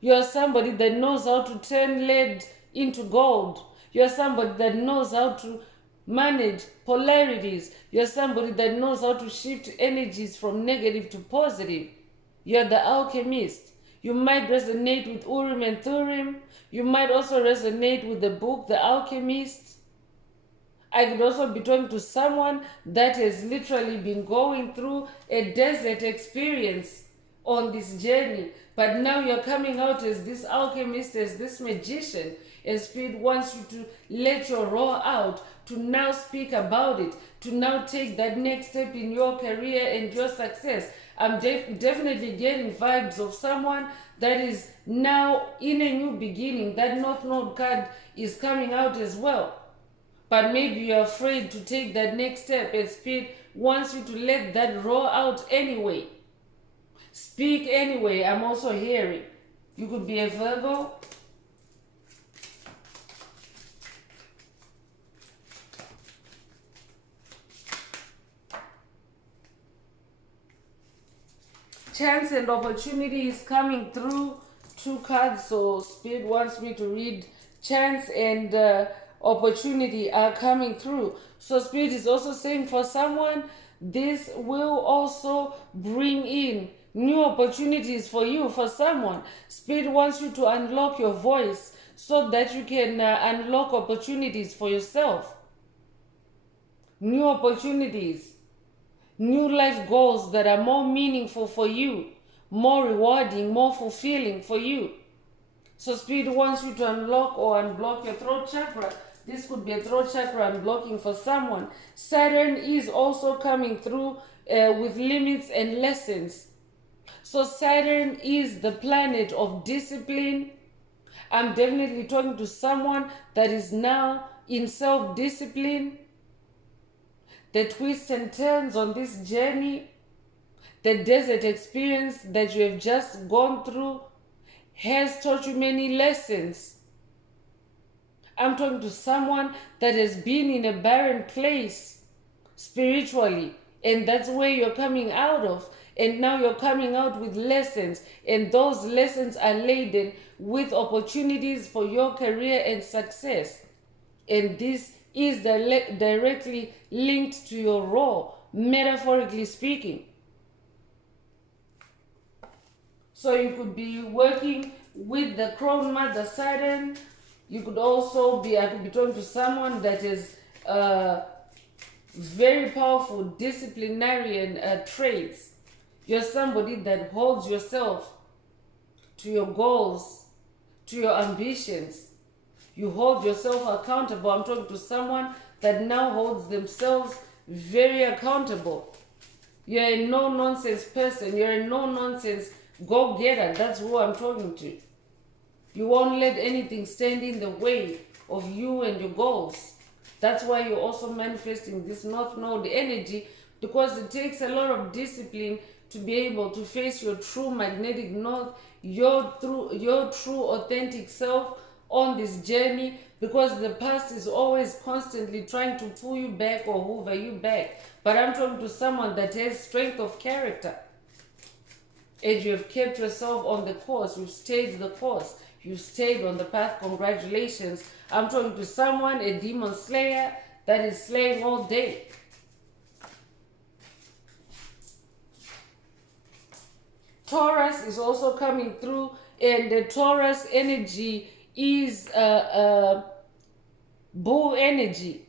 You're somebody that knows how to turn lead into gold. You're somebody that knows how to manage polarities. You're somebody that knows how to shift energies from negative to positive. You're the alchemist. You might resonate with Urim and Thurim. You might also resonate with the book, The Alchemist. I could also be talking to someone that has literally been going through a desert experience on this journey. But now you're coming out as this alchemist, as this magician, and Spirit wants you to let your raw out, to now speak about it, to now take that next step in your career and your success. I'm definitely getting vibes of someone that is now in a new beginning. That North Node card is coming out as well. But maybe you're afraid to take that next step, and Spirit wants you to let that raw out anyway. Speak anyway. I'm also hearing. You could be a Virgo. Chance and opportunity is coming through. 2 cards. So Spirit wants me to read chance and opportunity are coming through. So Spirit is also saying for someone, this will also bring in new opportunities for you. For someone, Spirit wants you to unlock your voice so that you can unlock opportunities for yourself. New opportunities, new life goals that are more meaningful for you, more rewarding, more fulfilling for you. So Spirit wants you to unlock or unblock your throat chakra. This could be a throat chakra unblocking for someone. Saturn is also coming through with limits and lessons. So Saturn is the planet of discipline. I'm definitely talking to someone that is now in self-discipline. The twists and turns on this journey, the desert experience that you have just gone through has taught you many lessons. I'm talking to someone that has been in a barren place spiritually, and that's where you're coming out of. And now you're coming out with lessons, and those lessons are laden with opportunities for your career and success. And this is directly linked to your role, metaphorically speaking. So you could be working with the Crown Mother Saturn, You could also be, I could be talking to someone that is very powerful disciplinarian traits. You're somebody that holds yourself to your goals, to your ambitions. You hold yourself accountable. I'm talking to someone that now holds themselves very accountable. You're a no-nonsense person. You're a no-nonsense go-getter. That's who I'm talking to. You won't let anything stand in the way of you and your goals. That's why you're also manifesting this North Node energy, because it takes a lot of discipline to be able to face your true magnetic north, your true authentic self on this journey, because the past is always constantly trying to pull you back or hoover you back. But I'm talking to someone that has strength of character. And you have kept yourself on the course. You've stayed the course. You stayed on the path. Congratulations. I'm talking to someone, a demon slayer, that is slaying all day. Taurus is also coming through, and the Taurus energy is bull energy.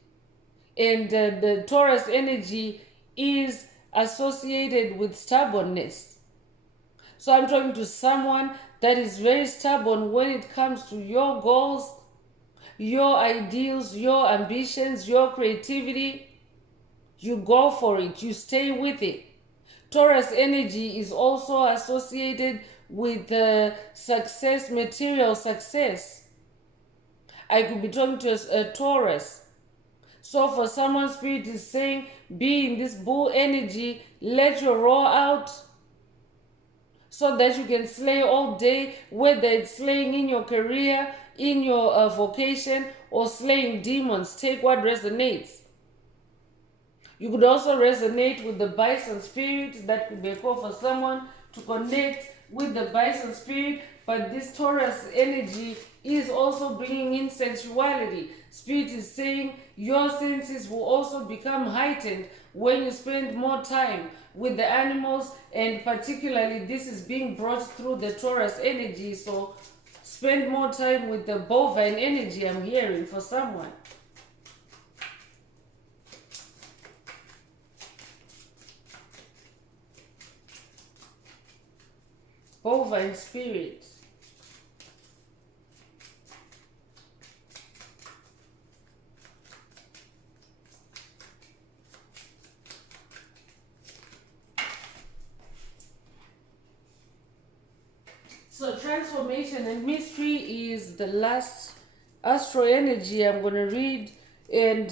And the Taurus energy is associated with stubbornness. So I'm talking to someone that is very stubborn when it comes to your goals, your ideals, your ambitions, your creativity. You go for it. You stay with it. Taurus energy is also associated with success, material success. I could be talking to a Taurus. So for someone, Spirit is saying, be in this bull energy, let your roar out, so that you can slay all day, whether it's slaying in your career, in your vocation, or slaying demons. Take what resonates. You could also resonate with the bison spirit. That could be a call for someone to connect with the bison spirit. But this Taurus energy is also bringing in sensuality. Spirit is saying your senses will also become heightened when you spend more time with the animals, and particularly this is being brought through the Taurus energy. So spend more time with the bovine energy, I'm hearing, for someone. Bovine spirit. So transformation and mystery is the last astro energy I'm going to read. And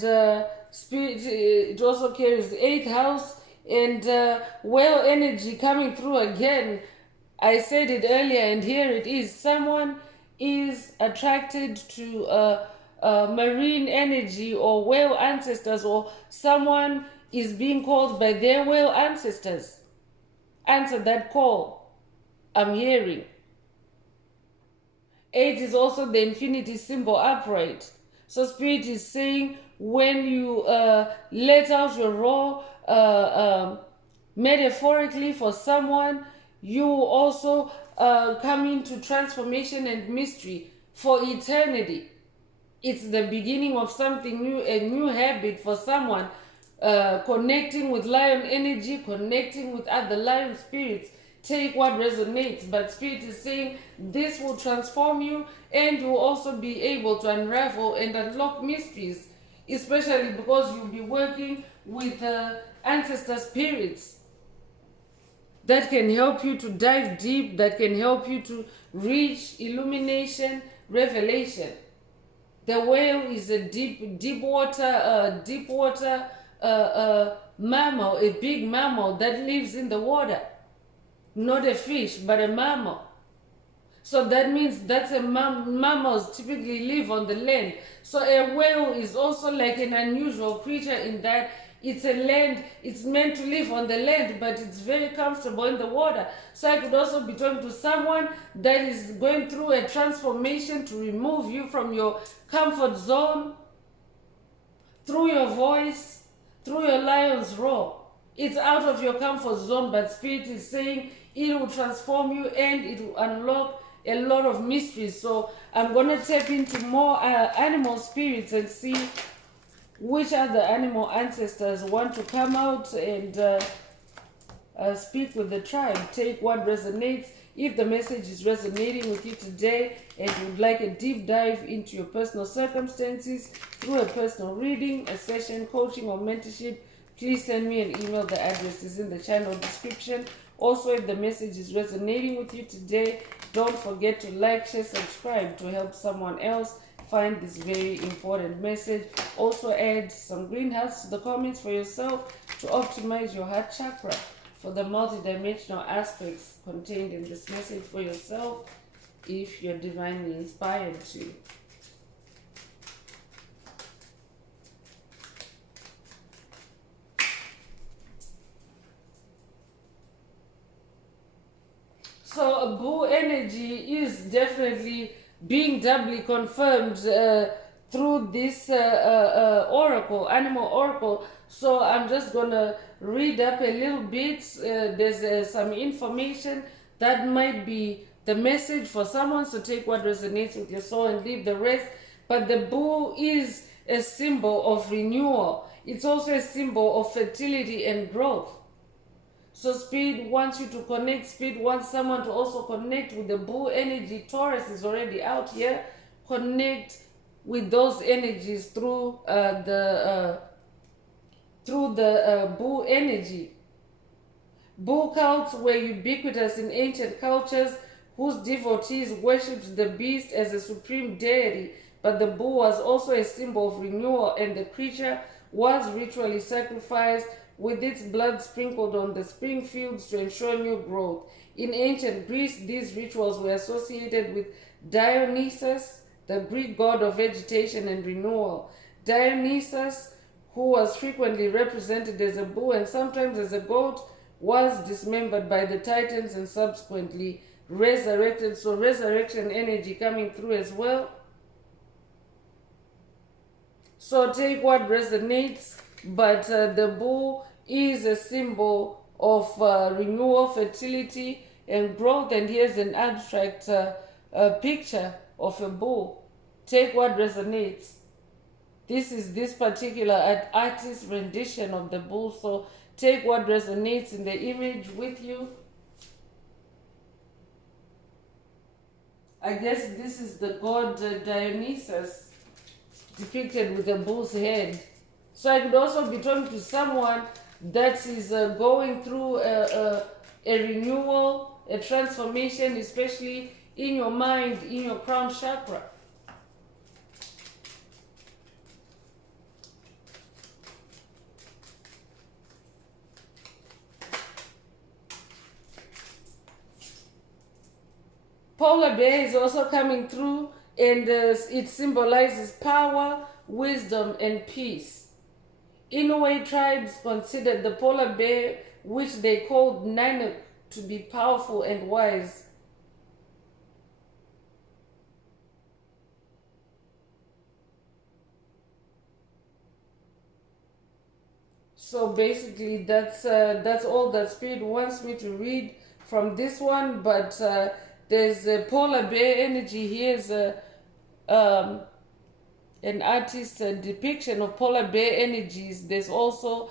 spirit, it also carries the 8th house and whale energy coming through again. I said it earlier, and here it is. Someone is attracted to marine energy or whale ancestors, or someone is being called by their whale ancestors. Answer that call, I'm hearing. 8 is also the infinity symbol upright. So Spirit is saying when you let out your raw, metaphorically for someone, you also come into transformation and mystery for eternity. It's the beginning of something new, a new habit for someone, connecting with lion energy, connecting with other lion spirits. Take what resonates, but Spirit is saying this will transform you, and you will also be able to unravel and unlock mysteries, especially because you'll be working with ancestor spirits that can help you to dive deep, that can help you to reach illumination, revelation. The whale is a deep water mammal, a big mammal that lives in the water. Not a fish, but a mammal. So that means that's mammals typically live on the land. So a whale is also like an unusual creature in that it's meant to live on the land, but it's very comfortable in the water. So I could also be talking to someone that is going through a transformation to remove you from your comfort zone, through your voice, through your lion's roar. It's out of your comfort zone, but Spirit is saying it will transform you and it will unlock a lot of mysteries. So I'm going to tap into more animal spirits and see which other animal ancestors want to come out and speak with the tribe. Take what resonates. If the message is resonating with you today and you would like a deep dive into your personal circumstances through a personal reading, a session, coaching, or mentorship, please send me an email. The address is in the channel description. Also, if the message is resonating with you today, don't forget to like, share, subscribe to help someone else find this very important message. Also, add some green hearts to the comments for yourself to optimize your heart chakra for the multidimensional aspects contained in this message for yourself if you're divinely inspired to. So a bull energy is definitely being doubly confirmed through this oracle, animal oracle. So I'm just gonna read up a little bit. There's some information that might be the message for someone, so take what resonates with your soul and leave the rest. But the bull is a symbol of renewal. It's also a symbol of fertility and growth. So Spirit wants you to connect. Spirit wants someone to also connect with the bull energy. Taurus is already out here. Connect with those energies through the bull energy. Bull cults were ubiquitous in ancient cultures, whose devotees worshipped the beast as a supreme deity. But the bull was also a symbol of renewal, and the creature was ritually sacrificed with its blood sprinkled on the spring fields to ensure new growth. In ancient Greece, these rituals were associated with Dionysus, the Greek god of vegetation and renewal. Dionysus, who was frequently represented as a bull and sometimes as a goat, was dismembered by the Titans and subsequently resurrected. So resurrection energy coming through as well. So take what resonates, but the bull is a symbol of renewal, fertility, and growth. And here's an abstract picture of a bull. Take what resonates. This is this particular artist's rendition of the bull. So take what resonates in the image with you. I guess this is the god Dionysus depicted with a bull's head. So I could also be talking to someone that is going through a renewal, a transformation, especially in your mind, in your crown chakra. Polar bear is also coming through, and it symbolizes power, wisdom, and peace. Inuit tribes considered the polar bear, which they called Nanak, to be powerful and wise. So basically, that's all that Spirit wants me to read from this one. But there's a polar bear energy. Here's an artist's depiction of polar bear energies. There's also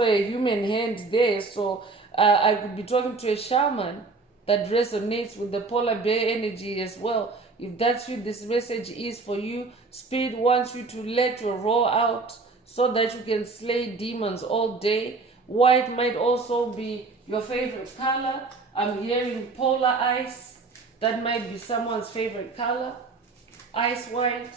a human hand there. So I could be talking to a shaman that resonates with the polar bear energy as well. If that's you, this message is for you. Spirit wants you to let your roar out so that you can slay demons all day. White might also be your favorite color. I'm hearing polar ice. That might be someone's favorite color. Ice white.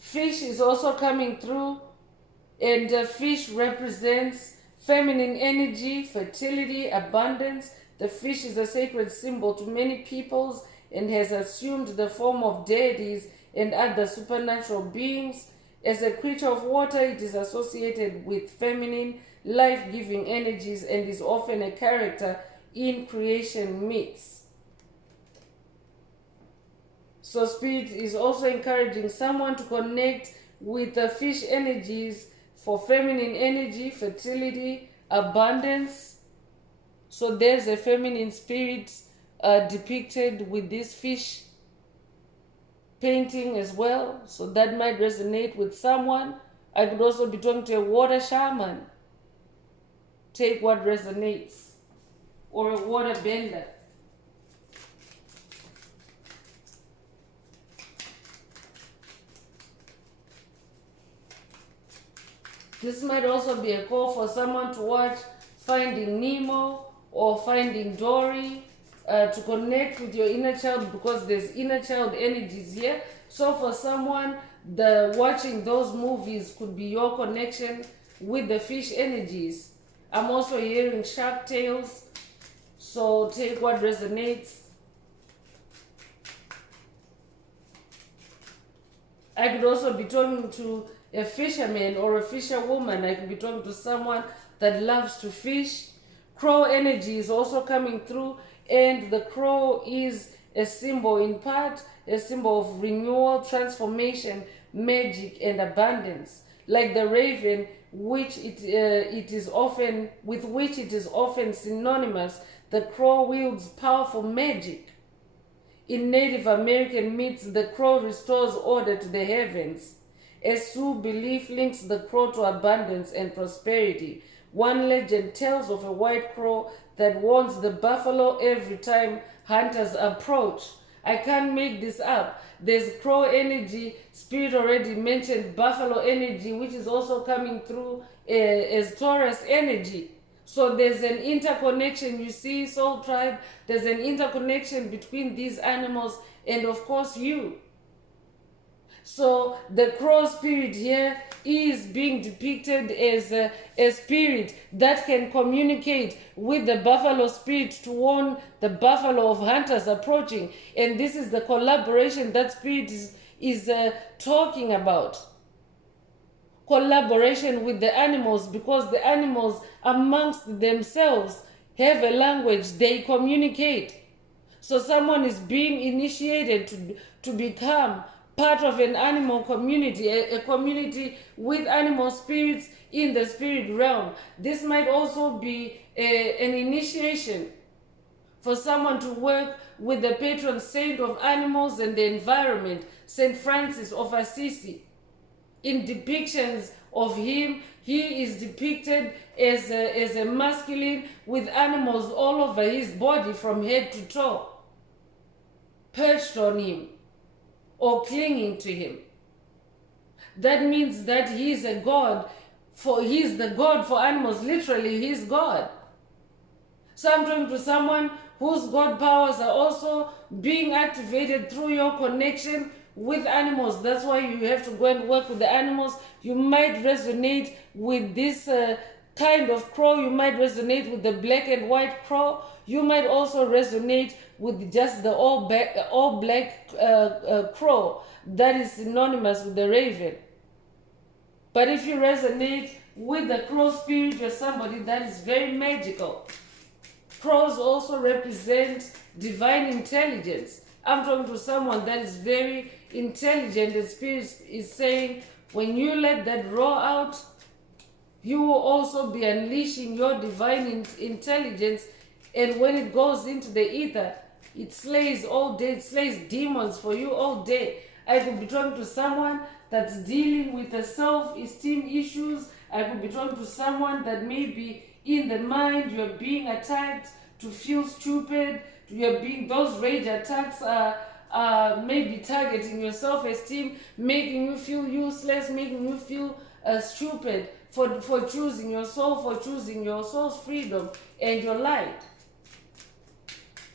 Fish is also coming through, and fish represents feminine energy, fertility, abundance. The fish is a sacred symbol to many peoples and has assumed the form of deities and other supernatural beings. As a creature of water, it is associated with feminine, life-giving energies and is often a character in creation myths. So Spirit is also encouraging someone to connect with the fish energies for feminine energy, fertility, abundance. So there's a feminine spirit depicted with this fish painting as well. So that might resonate with someone. I could also be talking to a water shaman. Take what resonates. Or a water bender. This might also be a call for someone to watch Finding Nemo or Finding Dory, to connect with your inner child, because there's inner child energies here. So for someone, the watching those movies could be your connection with the fish energies. I'm also hearing shark tales, so take what resonates. I could also be talking to a fisherman or a fisherwoman. I could be talking to someone that loves to fish. Crow energy is also coming through, and the crow is a symbol, in part a symbol of renewal, transformation, magic, and abundance. Like the raven, which it is often with which it is often synonymous, the crow wields powerful magic. In Native American myths, the crow restores order to the heavens. A Sioux belief links the crow to abundance and prosperity. One legend tells of a white crow that warns the buffalo every time hunters approach. I can't make this up. There's crow energy. Spirit already mentioned buffalo energy, which is also coming through as Taurus energy. So there's an interconnection, you see, Soul Tribe. There's an interconnection between these animals and, of course, you. So the crow spirit here is being depicted as a spirit that can communicate with the buffalo spirit to warn the buffalo of hunters approaching. And this is the collaboration that spirit is talking about. Collaboration with the animals, because the animals amongst themselves have a language, they communicate. So someone is being initiated to become part of an animal community, a community with animal spirits in the spirit realm. This might also be an initiation for someone to work with the patron saint of animals and the environment, Saint Francis of Assisi. In depictions of him, he is depicted as a masculine with animals all over his body from head to toe, perched on him or clinging to him. That means that he is a god, he's the god for animals. Literally, he's God. So I'm talking to someone whose God powers are also being activated through your connection with animals. That's why you have to go and work with the animals. You might resonate with this kind of crow. You might resonate with the black and white crow. You might also resonate with just the all black crow that is synonymous with the raven. But if you resonate with the crow spirit, you're somebody that is very magical. Crows also represent divine intelligence. I'm talking to someone that is very intelligent. The spirit is saying, when you let that roar out, you will also be unleashing your divine intelligence. And when it goes into the ether, it slays all day. It slays demons for you all day. I could be talking to someone that's dealing with the self-esteem issues. I could be talking to someone that may be in the mind, you're being attacked to feel stupid. Those rage attacks are maybe targeting your self-esteem, making you feel useless, making you feel stupid for choosing your soul, for choosing your soul's freedom and your light.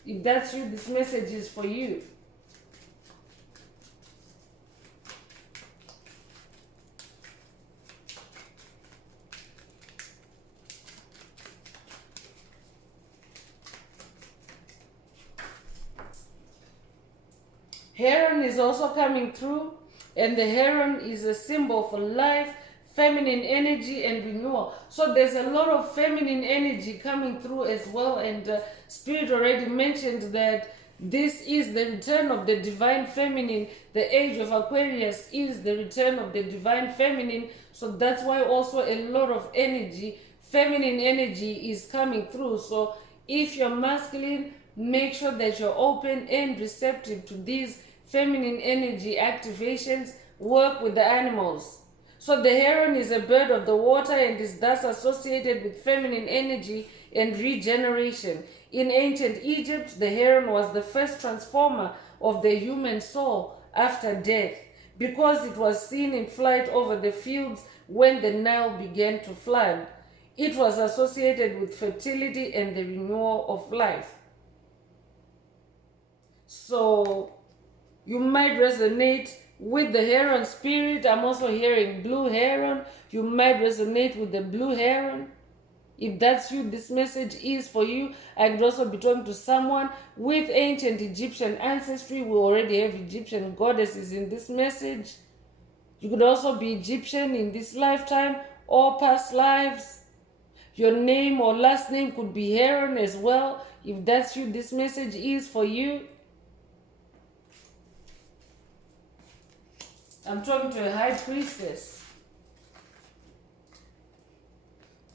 If that's you, this message is for you. Heron is also coming through, and the heron is a symbol for life, feminine energy, and renewal. So there's a lot of feminine energy coming through as well, and Spirit already mentioned that This is the return of the divine feminine. The age of Aquarius is the return of the divine feminine. So that's why also a lot of energy, feminine energy, is coming through. So if you're masculine, make sure that you're open and receptive to these feminine energy activations. Work with the animals. So the heron is a bird of the water and is thus associated with feminine energy and regeneration. In ancient Egypt, the heron was the first transformer of the human soul after death, because it was seen in flight over the fields when the Nile began to flood. It was associated with fertility and the renewal of life. So you might resonate with the heron spirit. I'm also hearing blue heron. You might resonate with the blue heron. If that's you, this message is for you. I could also be talking to someone with ancient Egyptian ancestry. We already have Egyptian goddesses in this message. You could also be Egyptian in this lifetime or past lives. Your name or last name could be heron as well. If that's you, this message is for you. I'm talking to a high priestess.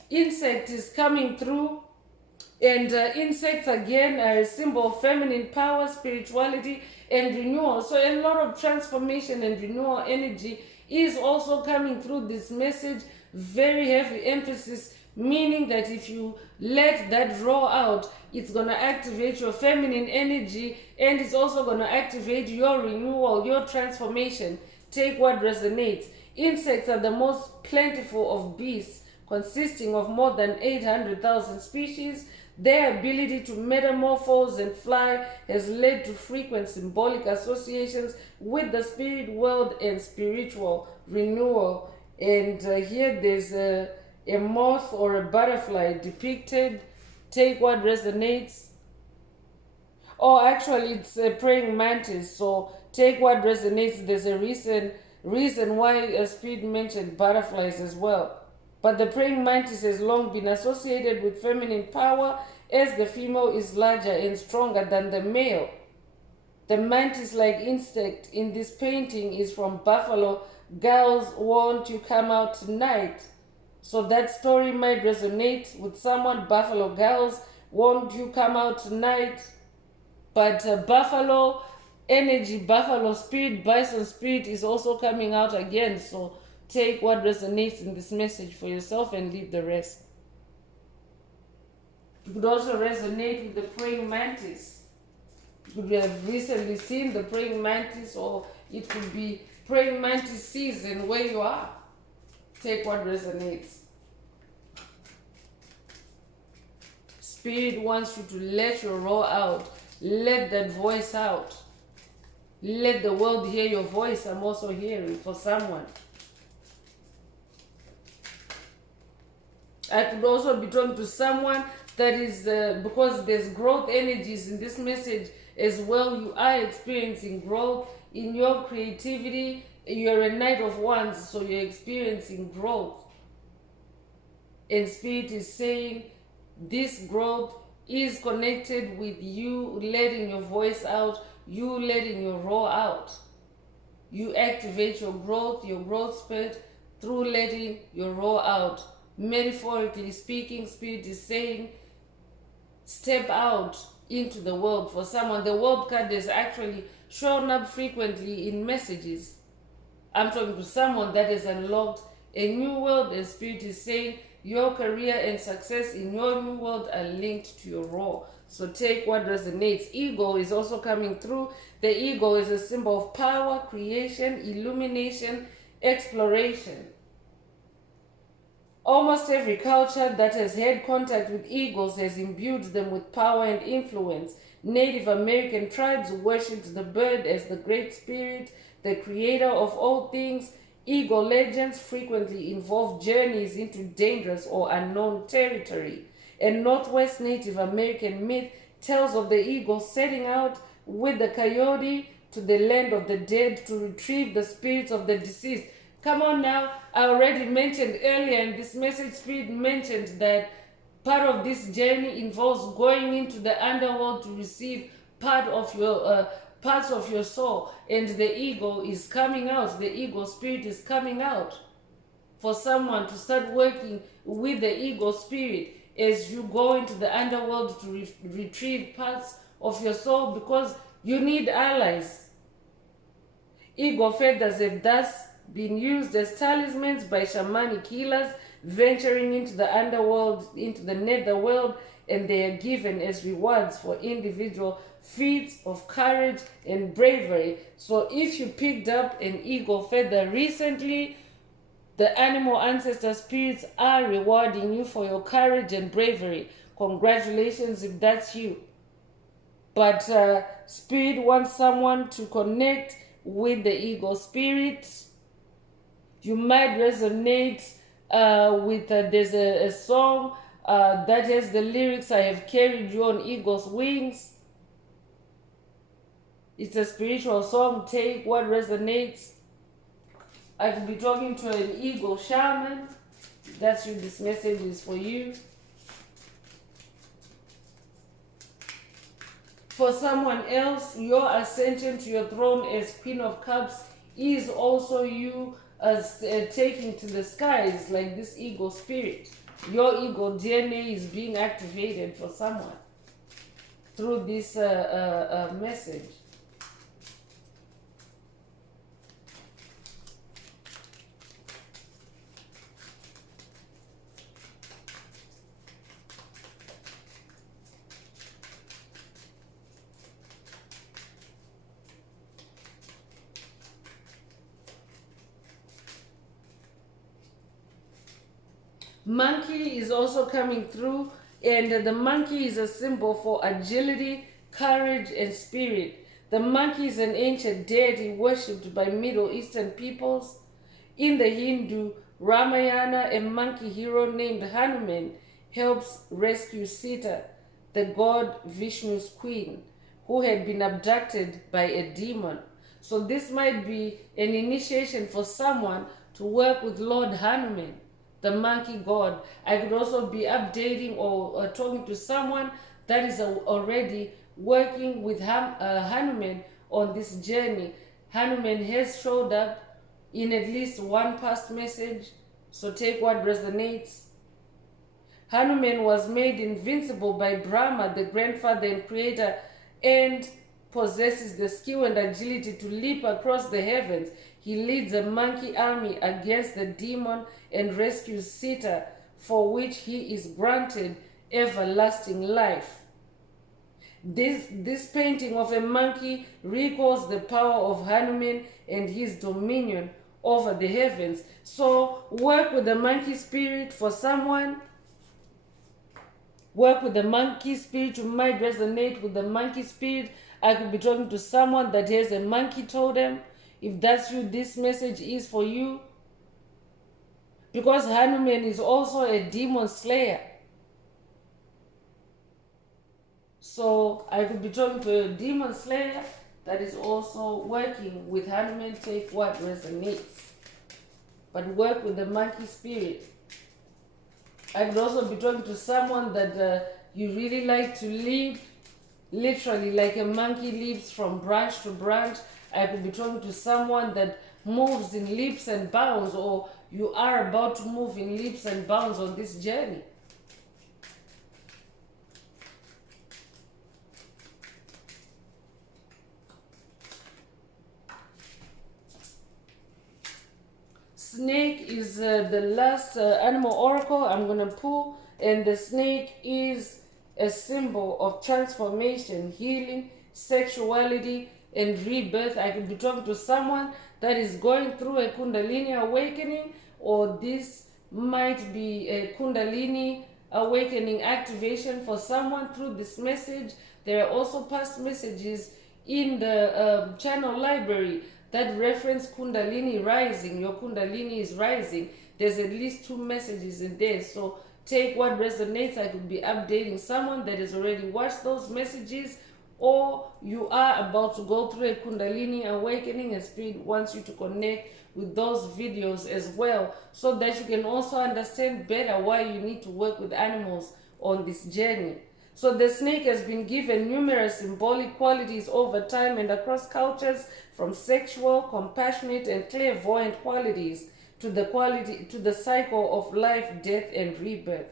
Insect is coming through, and insects again are a symbol of feminine power, spirituality, and renewal. So a lot of transformation and renewal energy is also coming through this message. Very heavy emphasis, meaning that if you let that raw out, it's going to activate your feminine energy, and it's also going to activate your renewal, your transformation. Take what resonates. Insects are the most plentiful of beasts, consisting of more than 800,000 species. Their ability to metamorphose and fly has led to frequent symbolic associations with the spirit world and spiritual renewal. And here there's a moth or a butterfly depicted. Take what resonates. Oh, actually, it's a praying mantis. So take what resonates. There's a reason why a spirit mentioned butterflies as well. But the praying mantis has long been associated with feminine power, as the female is larger and stronger than the male. The mantis-like insect in this painting is from Buffalo. Girls, won't you come out tonight? So that story might resonate with someone. Buffalo girls, won't you come out tonight? But buffalo energy, buffalo spirit, bison spirit is also coming out again. So take what resonates in this message for yourself and leave the rest. You could also resonate with the praying mantis. You could have recently seen the praying mantis, or it could be praying mantis season where you are. Take what resonates. Spirit wants you to let your raw out. Let that voice out. Let the world hear your voice. I'm also hearing for someone. I could also be talking to someone that is, because there's growth energies in this message as well. You are experiencing growth in your creativity. You're a Knight of Wands, so you're experiencing growth. And Spirit is saying this growth is connected with you letting your voice out, you letting your raw out. You activate your growth spurt through letting your raw out. Metaphorically speaking, Spirit is saying, step out into the world. For someone, the world card has actually shown up frequently in messages. I'm talking to someone that has unlocked a new world, and Spirit is saying your career and success in your new world are linked to your raw. So take what resonates. Ego is also coming through. The ego is a symbol of power, creation, illumination, exploration. Almost every culture that has had contact with eagles has imbued them with power and influence. Native American tribes worshipped the bird as the great spirit, the creator of all things. Eagle legends frequently involve journeys into dangerous or unknown territory. And Northwest Native American myth tells of the eagle setting out with the coyote to the land of the dead to retrieve the spirits of the deceased. Come on now, I already mentioned earlier in this message, Spirit mentioned that part of this journey involves going into the underworld to receive parts of your soul, and the ego is coming out. The ego spirit is coming out for someone to start working with the ego spirit as you go into the underworld to retrieve parts of your soul, because you need allies. Ego feathers have thus been used as talismans by shamanic healers venturing into the underworld, into the netherworld, and they are given as rewards for individual feats of courage and bravery. So if you picked up an ego feather recently, the animal ancestor spirits are rewarding you for your courage and bravery. Congratulations if that's you. But spirit wants someone to connect with the ego spirit. You might resonate with there's a song that has the lyrics, I have carried you on eagle's wings. It's a spiritual song. Take what resonates. I could be talking to an ego shaman. That's you. This message is for you. For someone else, your ascension to your throne as Queen of Cups is also you as taking to the skies, like this ego spirit. Your ego DNA is being activated for someone through this message. Monkey is also coming through, and the monkey is a symbol for agility, courage, and spirit. The monkey is an ancient deity worshipped by Middle Eastern peoples. In the Hindu Ramayana, a monkey hero named Hanuman helps rescue Sita, the god Vishnu's queen, who had been abducted by a demon. So this might be an initiation for someone to work with Lord Hanuman, the monkey god. I could also be updating or talking to someone that is already working with Hanuman on this journey. Hanuman has showed up in at least one past message, so take what resonates. Hanuman was made invincible by Brahma, the grandfather and creator, and possesses the skill and agility to leap across the heavens. He leads a monkey army against the demon and rescues Sita, for which he is granted everlasting life. This painting of a monkey recalls the power of Hanuman and his dominion over the heavens. So work with the monkey spirit for someone. Work with the monkey spirit. You might resonate with the monkey spirit. I could be talking to someone that has a monkey totem. If that's you, this message is for you. Because Hanuman is also a demon slayer. So I could be talking to a demon slayer that is also working with Hanuman. Take what resonates. But work with the monkey spirit. I could also be talking to someone that you really like to leap, literally like a monkey leaps from branch to branch. I could be talking to someone that moves in leaps and bounds, or you are about to move in leaps and bounds on this journey. Snake is the last animal oracle I'm going to pull, and the snake is a symbol of transformation, healing, sexuality, and rebirth. I could be talking to someone that is going through a Kundalini awakening, or this might be a Kundalini awakening activation for someone through this message. There are also past messages in the channel library that reference Kundalini rising. Your Kundalini is rising. There's at least 2 messages in there. So take what resonates. I could be updating someone that has already watched those messages, or you are about to go through a Kundalini awakening and Spirit wants you to connect with those videos as well, so that you can also understand better why you need to work with animals on this journey. So the snake has been given numerous symbolic qualities over time and across cultures, from sexual, compassionate, and clairvoyant qualities to the cycle of life, death, and rebirth.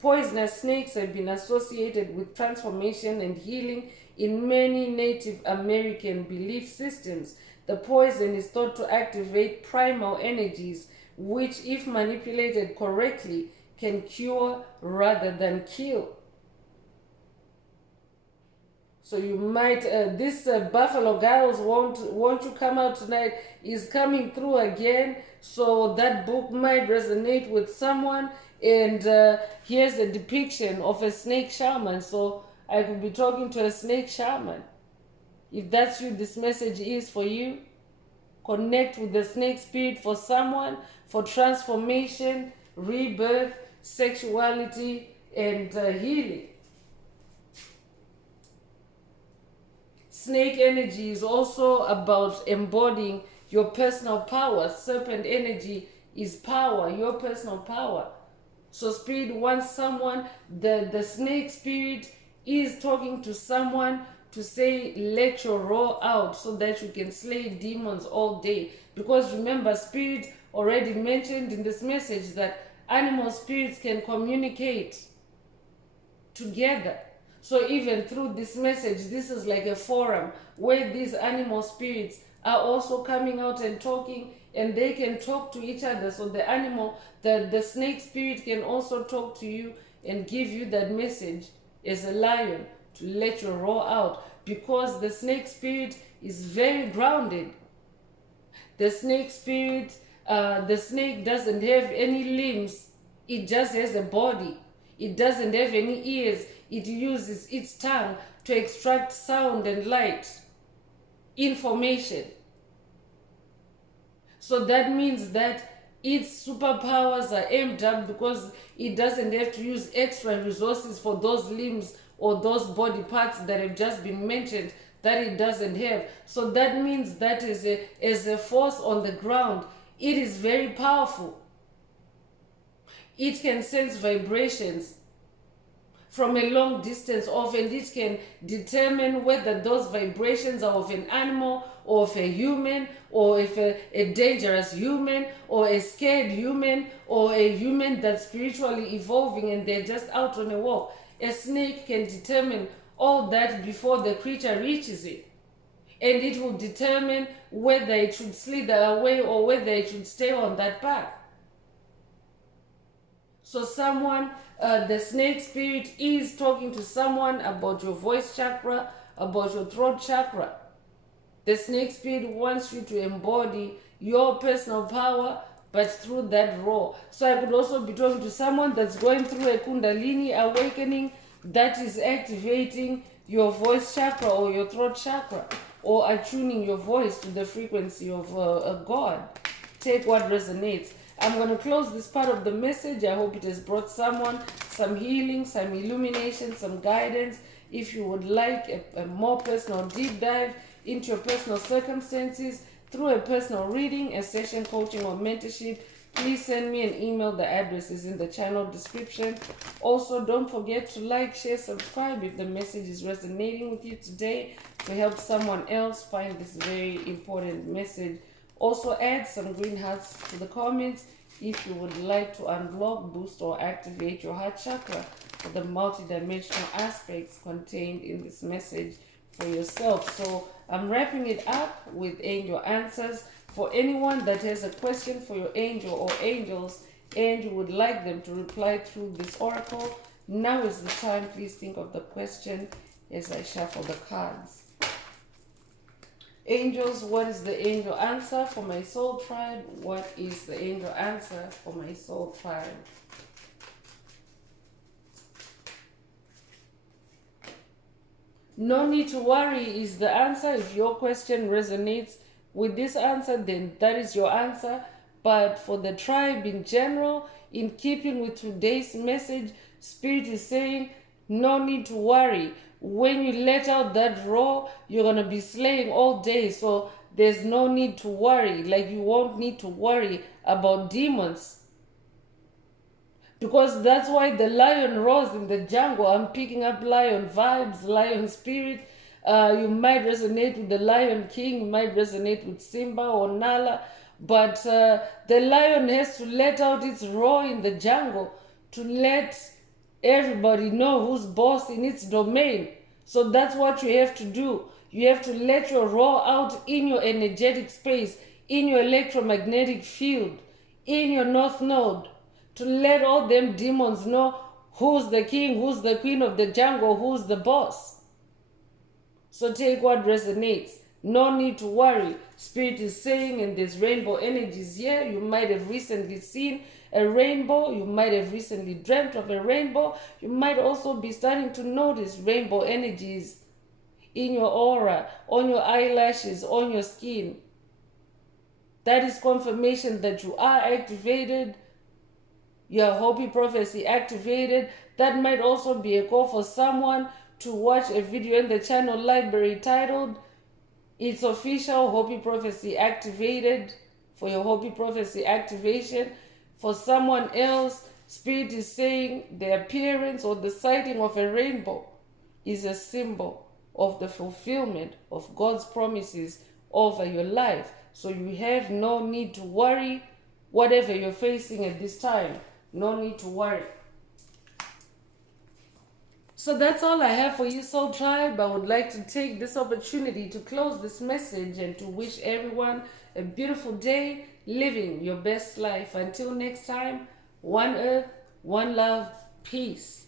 Poisonous snakes have been associated with transformation and healing in many Native American belief systems. The poison is thought to activate primal energies, which, if manipulated correctly, can cure rather than kill. So you might, this Buffalo Girls won't you come out tonight is coming through again. So that book might resonate with someone. And here's a depiction of a snake shaman. So I could be talking to a snake shaman. If that's you, this message is for you. Connect with the snake spirit for someone, for transformation, rebirth, sexuality, and healing. Snake energy is also about embodying your personal power. Serpent energy is power, your personal power. So spirit wants someone, the snake spirit is talking to someone to say, let your raw out so that you can slay demons all day. Because remember, spirit already mentioned in this message that animal spirits can communicate together. So even through this message, this is like a forum where these animal spirits are also coming out and talking, and they can talk to each other. So the animal, the snake spirit can also talk to you and give you that message as a lion to let your roar out, because the snake spirit is very grounded. The snake spirit, the snake doesn't have any limbs. It just has a body. It doesn't have any ears. It uses its tongue to extract sound and light, information. So that means that its superpowers are amped up because it doesn't have to use extra resources for those limbs or those body parts that have just been mentioned that it doesn't have. So that means that as a force on the ground, it is very powerful. It can sense vibrations from a long distance off, and it can determine whether those vibrations are of an animal or of a human, or if a dangerous human or a scared human or a human that's spiritually evolving and they're just out on a walk. A snake can determine all that before the creature reaches it, and it will determine whether it should slither away or whether it should stay on that path. So someone, the snake spirit is talking to someone about your voice chakra, about your throat chakra. The snake spirit wants you to embody your personal power, but through that roar. So I could also be talking to someone that's going through a kundalini awakening that is activating your voice chakra or your throat chakra, or attuning your voice to the frequency of a God. Take what resonates. I'm going to close this part of the message. I hope it has brought someone some healing, some illumination, some guidance. If you would like a more personal deep dive into your personal circumstances through a personal reading, a session coaching, or mentorship, please send me an email. The address is in the channel description. Also, don't forget to like, share, subscribe if the message is resonating with you today, to help someone else find this very important message. Also, add some green hearts to the comments if you would like to unblock, boost, or activate your heart chakra for the multidimensional aspects contained in this message for yourself. So I'm wrapping it up with angel answers. For anyone that has a question for your angel or angels and you would like them to reply through this oracle, now is the time. Please think of the question as I shuffle the cards. Angels, what is the angel answer for my soul tribe? What is the angel answer for my soul tribe? No need to worry is the answer. If your question resonates with this answer, then that is your answer. But for the tribe in general, in keeping with today's message, Spirit is saying, no need to worry. When you let out that roar, you're going to be slaying all day. So there's no need to worry. Like, you won't need to worry about demons, Because that's why the lion roars in the jungle. I'm picking up lion vibes, lion spirit. You might resonate with the Lion King, you might resonate with Simba or Nala, but the lion has to let out its roar in the jungle to let everybody know who's boss in its domain. So that's what you have to do. You have to let your roar out in your energetic space, in your electromagnetic field, in your north node, to let all them demons know who's the king, who's the queen of the jungle, who's the boss. So take what resonates. No need to worry. Spirit is saying, and there's rainbow energies here. You might have recently seen a rainbow. You might have recently dreamt of a rainbow. You might also be starting to notice rainbow energies in your aura, on your eyelashes, on your skin. That is confirmation that you are activated. Your Hopi prophecy activated. That might also be a call for someone to watch a video in the channel library titled It's Official Hopi Prophecy Activated, for your Hopi Prophecy activation. For someone else, Spirit is saying the appearance or the sighting of a rainbow is a symbol of the fulfillment of God's promises over your life. So you have no need to worry whatever you're facing at this time. No need to worry. So that's all I have for you, Soul Tribe. I would like to take this opportunity to close this message and to wish everyone a beautiful day, living your best life. Until next time, one earth, one love, peace.